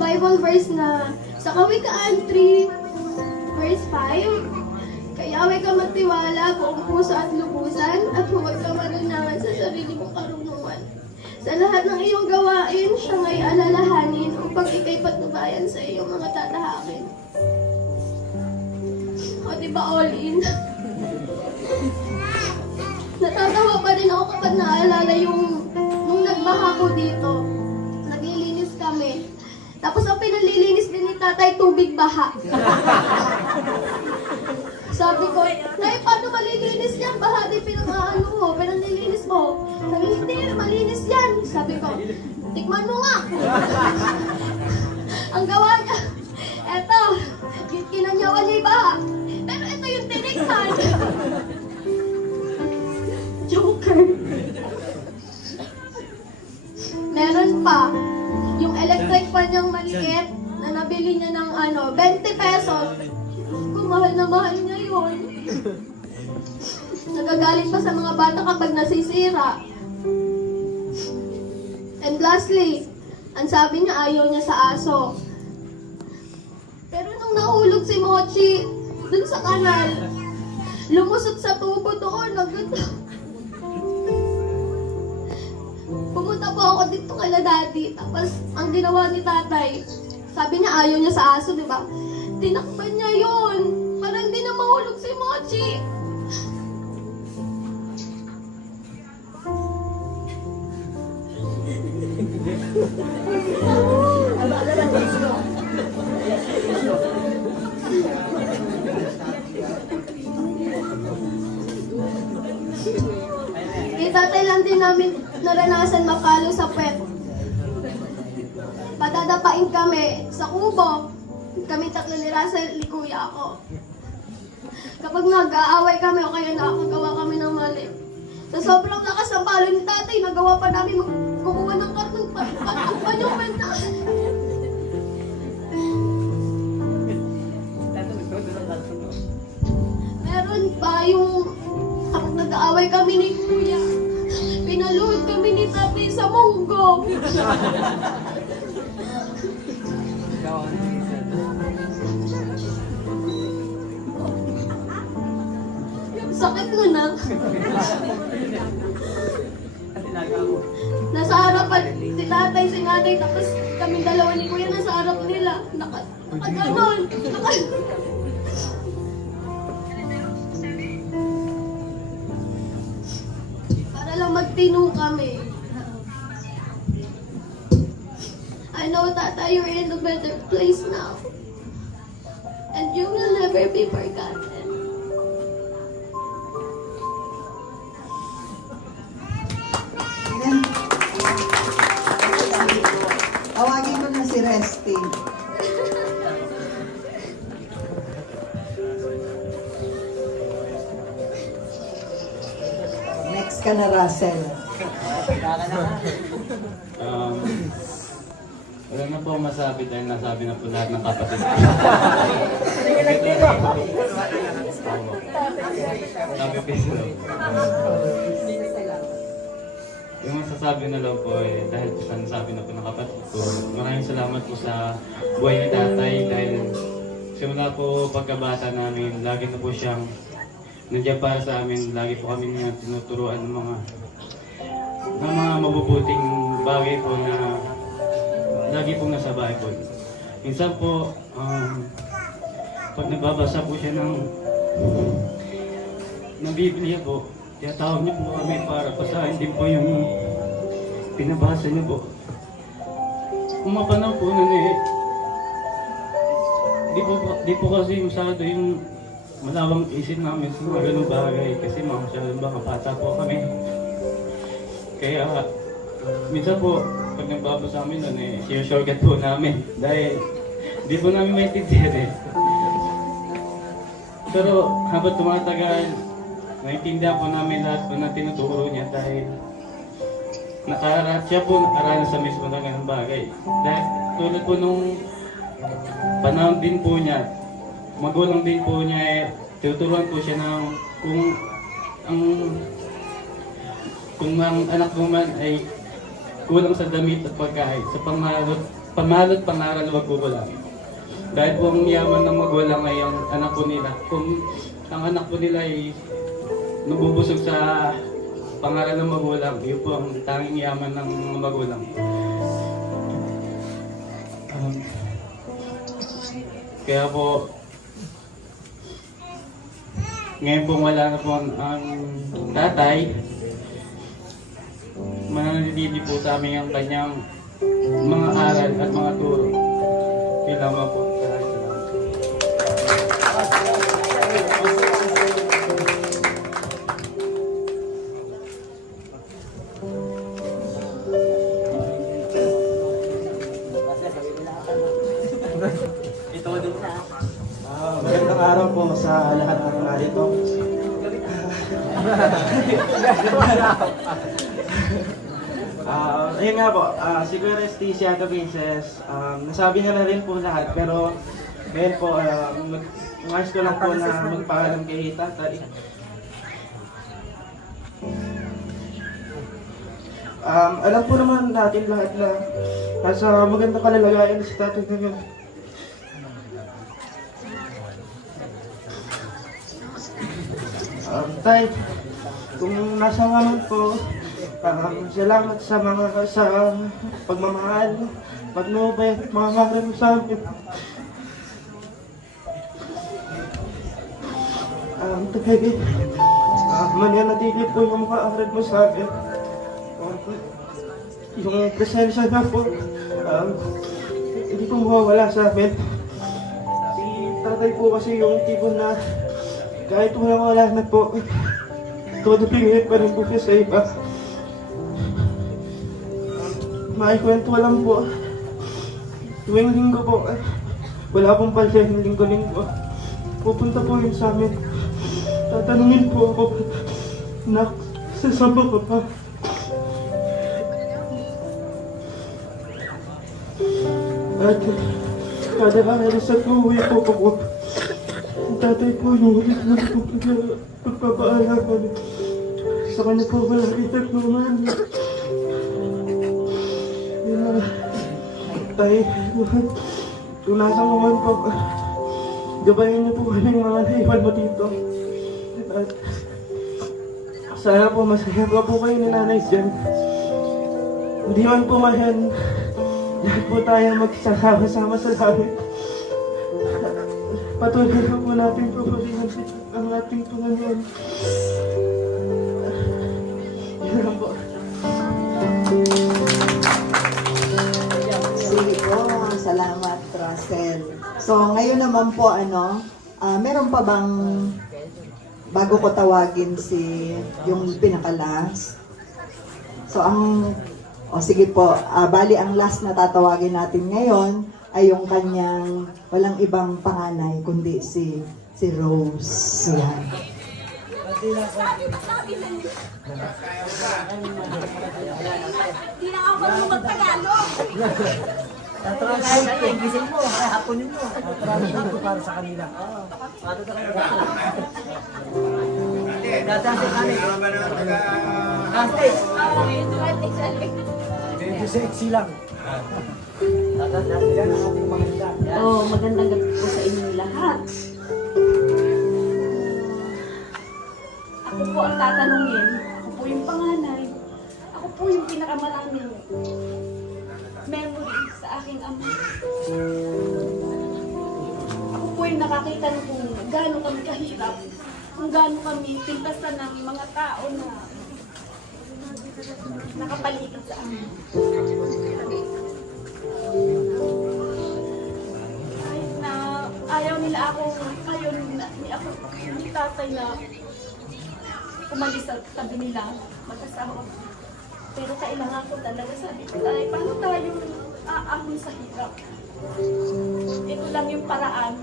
Bible verse na sa Kawikaan 3 verse 5, Kayaway ka magtiwala buong puso at lubusan at huwag ka manunangan sa sarili mong karunungan. Sa lahat ng iyong gawain, siya ngay alalahanin upang ikay patnubayan sa iyong mga tatahakin. O diba all in? Natatawa pa rin ako kapag naalala yung nung nagbaha ko dito. Naglilinis kami. Tapos ang pinalilinis din ni tatay, tubig baha. Sabi ko, Tay, paano malilinis yan? Baha din pinalilinis mo. Sabi, hindi, malinis yan. Sabi ko, tikman mo nga. Ang gawa niya, eto, kinanyawan niya yung baha. Pero ito yung tinikman. Joker. Meron pa, yung electric fan niyang maliit na nabili niya ng 20 pesos. Kung mahal na mahal niya yun. Nagagalit pa sa mga bata kapag nasisira. And lastly, ang sabi niya ayaw niya sa aso. Pero nung nahulog si Mochi dun sa kanal, lumusot sa tubo doon, pumunta po ako dito kay Daddy. Tapos, ang ginawa ni tatay, sabi niya ayaw niya sa aso, di ba? Tinakpan niya yun. Para hindi na mahulog si Mochi. Tatay lang din namin naranasan mapalo sa pet. Padadapain kami sa kubo. Kami tatlo ni Russell, ni kuya ako. Kapag nag-aaway kami o kaya nakakagawa kami ng mali. Sa sobrang lakas ng palo ni tatay, nagawa pa namin kumuha ng karton patakpan yung pet na. Meron pa yung kapag nag-aaway kami ni kuya, pinaluhod kami ni tatay sa munggo. Yung sakit mo na. Nasa harapan, Si tatay, si nanay, tapos kaming dalawa ni kuya nasa harap nila. Nakaganon. Para lang magtino kami. I know, Tata, you're in a better place now. And you will never be forgotten. Amen. Tawagin ko na si Resty. Next ka na, Russell. Wala na po akong masabi dahil nasabi na po lahat ng kapatid ko. Sabi ko sila. Yung masasabi na lang po dahil po sa nasabi na po ng kapatid ko, maraming salamat po sa buhay ni tatay dahil simula po pagkabata namin, lagi na po siyang nandiyan para sa amin, lagi po kami niya tinuturuan ng mga mabubuting bagay po na lagi pong nasa bahay po. Minsan po, pag nagbabasa po siya ng Biblia po, tiyatawag niyo po kami para basahin din po yung pinabasa niyo po. Kung mapanaw po nun di po kasi masyado yung malawang isip namin sa mga ganung bagay kasi masyado baka bata po kami. Kaya minsan po, pag nagbabasa kami nun shortcut po namin dahil di po namin maintindihan Pero habang tumatagal, naintindihan po namin lahat po na tinuturo niya dahil siya po nakaranas sa mismo ng ganung bagay. Dahil tulad po nung panahon din po niya, magulang din po niya tinuturuan po siya ng kung ang anak mo man ay kulang sa damit at pagkain, sa pamahalot pangaral wag kukulang. Dahil po ang yaman ng magulang ay ang anak po nila. Kung ang anak po nila ay nabubusog sa pangaral ng magulang, yun po ang tanging yaman ng mga magulang. Kaya po, ngayon po wala na po ang tatay, mananatili po sa amin ang kanyang mga aral at mga turo. Kailangan po. Magandang araw po sa lahat ng narito. Ayun nga po, siguro si Ate Princess, nasabi niya na rin po lahat, pero ngayon po, nais ko lang po na magpaalam kay tatay. Alam po naman natin lahat na nasa magandang kalalagayan si tatay ngayon. Tay, kung nasa naman po, salamat sa pagmamahal, pagnubay, mga karin mo sa amin. Tagay, manyanatili po yung mga karin mo sa amin. Yung presensya na po, hindi po mawawala sa amin. Si tatay po kasi yung tipo na kahit wala na po, todo pingit pa rin po siya sa iba. Maikwento lang po, tuwing linggo po, wala pong palya yung linggo-linggo. Pupunta po yun sa amin. Tatanungin po ako, nak, sasama ka pa. At kada araw sa tuwi po ako, tatay po yung ulit na pagpapaalaman. Sa kanya po wala kita naman. Tay, kung nasa naman po, gabayan niyo po kaming mga naiwan mo dito. At sana po masaya pa po kayo ni nanay dyan. Hindi man po mayan, lahat po tayo magsasama sa langit. Patuloy po natin pupurihan ang ating Panginoon. Yan lang po. Sige po, salamat, Russell. So, ngayon naman po, meron pa bang, bago ko tawagin yung pinakalas? So, sige po, bali ang last na tatawagin natin ngayon ay yung kanyang walang ibang panganay, kundi si Rose. Yan. Hindi na ako marunong mag-Tagalog. Gising mo, haponin mo. Para sa kanila. Dadasin kami. Medyo sexy lang. Dadasin yan ang ating mga handa. Oh, magandang gabi po sa inyong lahat. Ako po ang tatanungin. Ako po yung panganay. Ako po yung pinakamaraming memory sa aking ama. Ako po yung nakakita ng kung gaano kami kahirap, kung gaano kami pintasan ng mga tao na nakapaligid sa amin. Kahit na ayaw nila ako, ayaw ni tatay na umalis sa tabi nila, mag-asawa. Pero kailangan ko talaga, sabi ko tayo, paano tayo aahon sa hirap? Ito lang yung paraan.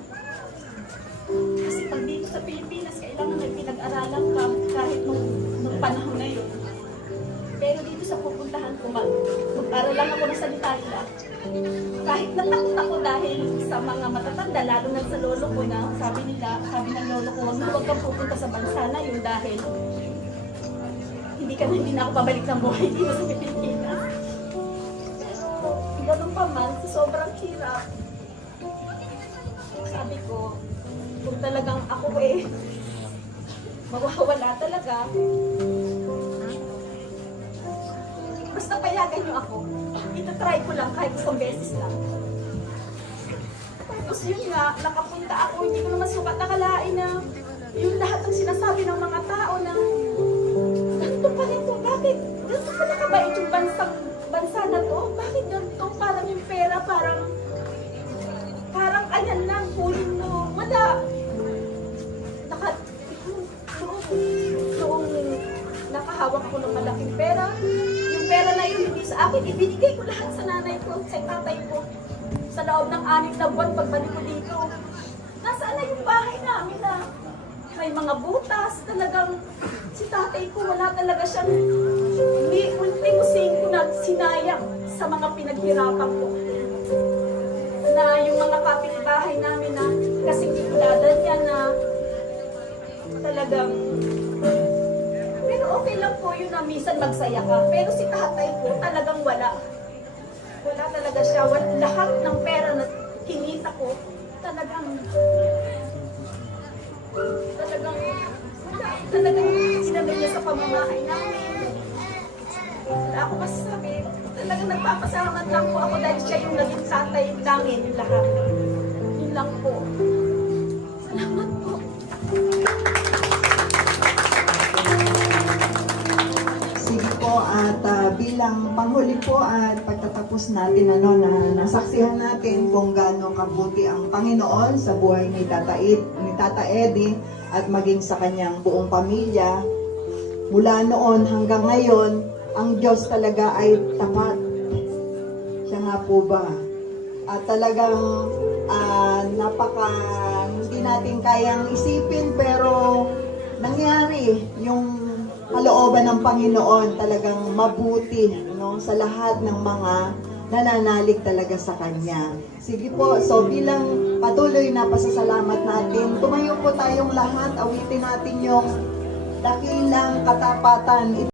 Kasi pag dito sa Pilipinas, kailangan may pinag-aralan ka kahit nung panahon na yun. Pero dito sa pupuntahan ko, mag-aral lang ako ng salita nila. Kahit natakot ako dahil sa mga matatanda, lalo na sa lolo ko na sabi ng lolo ko, huwag kang pupunta sa bansa na yun dahil hindi na ako pabalik ng buhay dito sa Pilipinas. Pero ganun pa man, sa sobrang hirap, sabi ko, kung talagang ako mawawala talaga, basta payagan niyo ako. Itatry ko lang kahit isang beses lang. Tapos yun nga, nakapunta ako, hindi ko naman sukat nakalain na yung lahat ng sinasabi ng mga tao na ganito pa rin to, bakit? Ganito pa nakabait yung bansa na to? Bakit ganito? Parang yung pera, parang ayan lang, kunin mo. Wala. Noong nakahawak ako ng malaking pera, yung pera na yun hindi sa akin, ibinigay ko lahat sa nanay ko, sa tatay ko. Sa loob ng 6 na buwan, pagbalik ko dito, nasaan na yung bahay namin na may mga butas, talagang si tatay ko, wala talaga siyang ultimo ko na sinayang sa mga pinaghirapan ko. Na yung mga kapitbahay namin na kasing ikuladan niya na talagang, pero okay lang po yun na minsan magsaya ka. Pero si tatay ko talagang wala. Wala talaga siya. Lahat ng pera na kinita ko, talagang sinabi niya sa pamamahay namin. Wala ako masasabi. Talagang nagpapasalamat lang po ako dahil siya yung naging tatay namin lahat. Yun lang po. Salamat po. Sige po, at bilang panghuli po at pagtatapos natin na nasaksihan natin kung gaano kabuti ang Panginoon sa buhay ni Tata Eddie at maging sa kanyang buong pamilya. Mula noon hanggang ngayon, ang Diyos talaga ay tapat. Siya nga po ba? At talagang hindi natin kayang isipin, pero nangyari yung kalooban ng Panginoon talagang mabuti, no, sa lahat ng mga nananalig talaga sa Kanya. Sige po, so bilang patuloy na pasasalamat natin, tumayo po tayong lahat, awitin natin yung dakilang katapatan.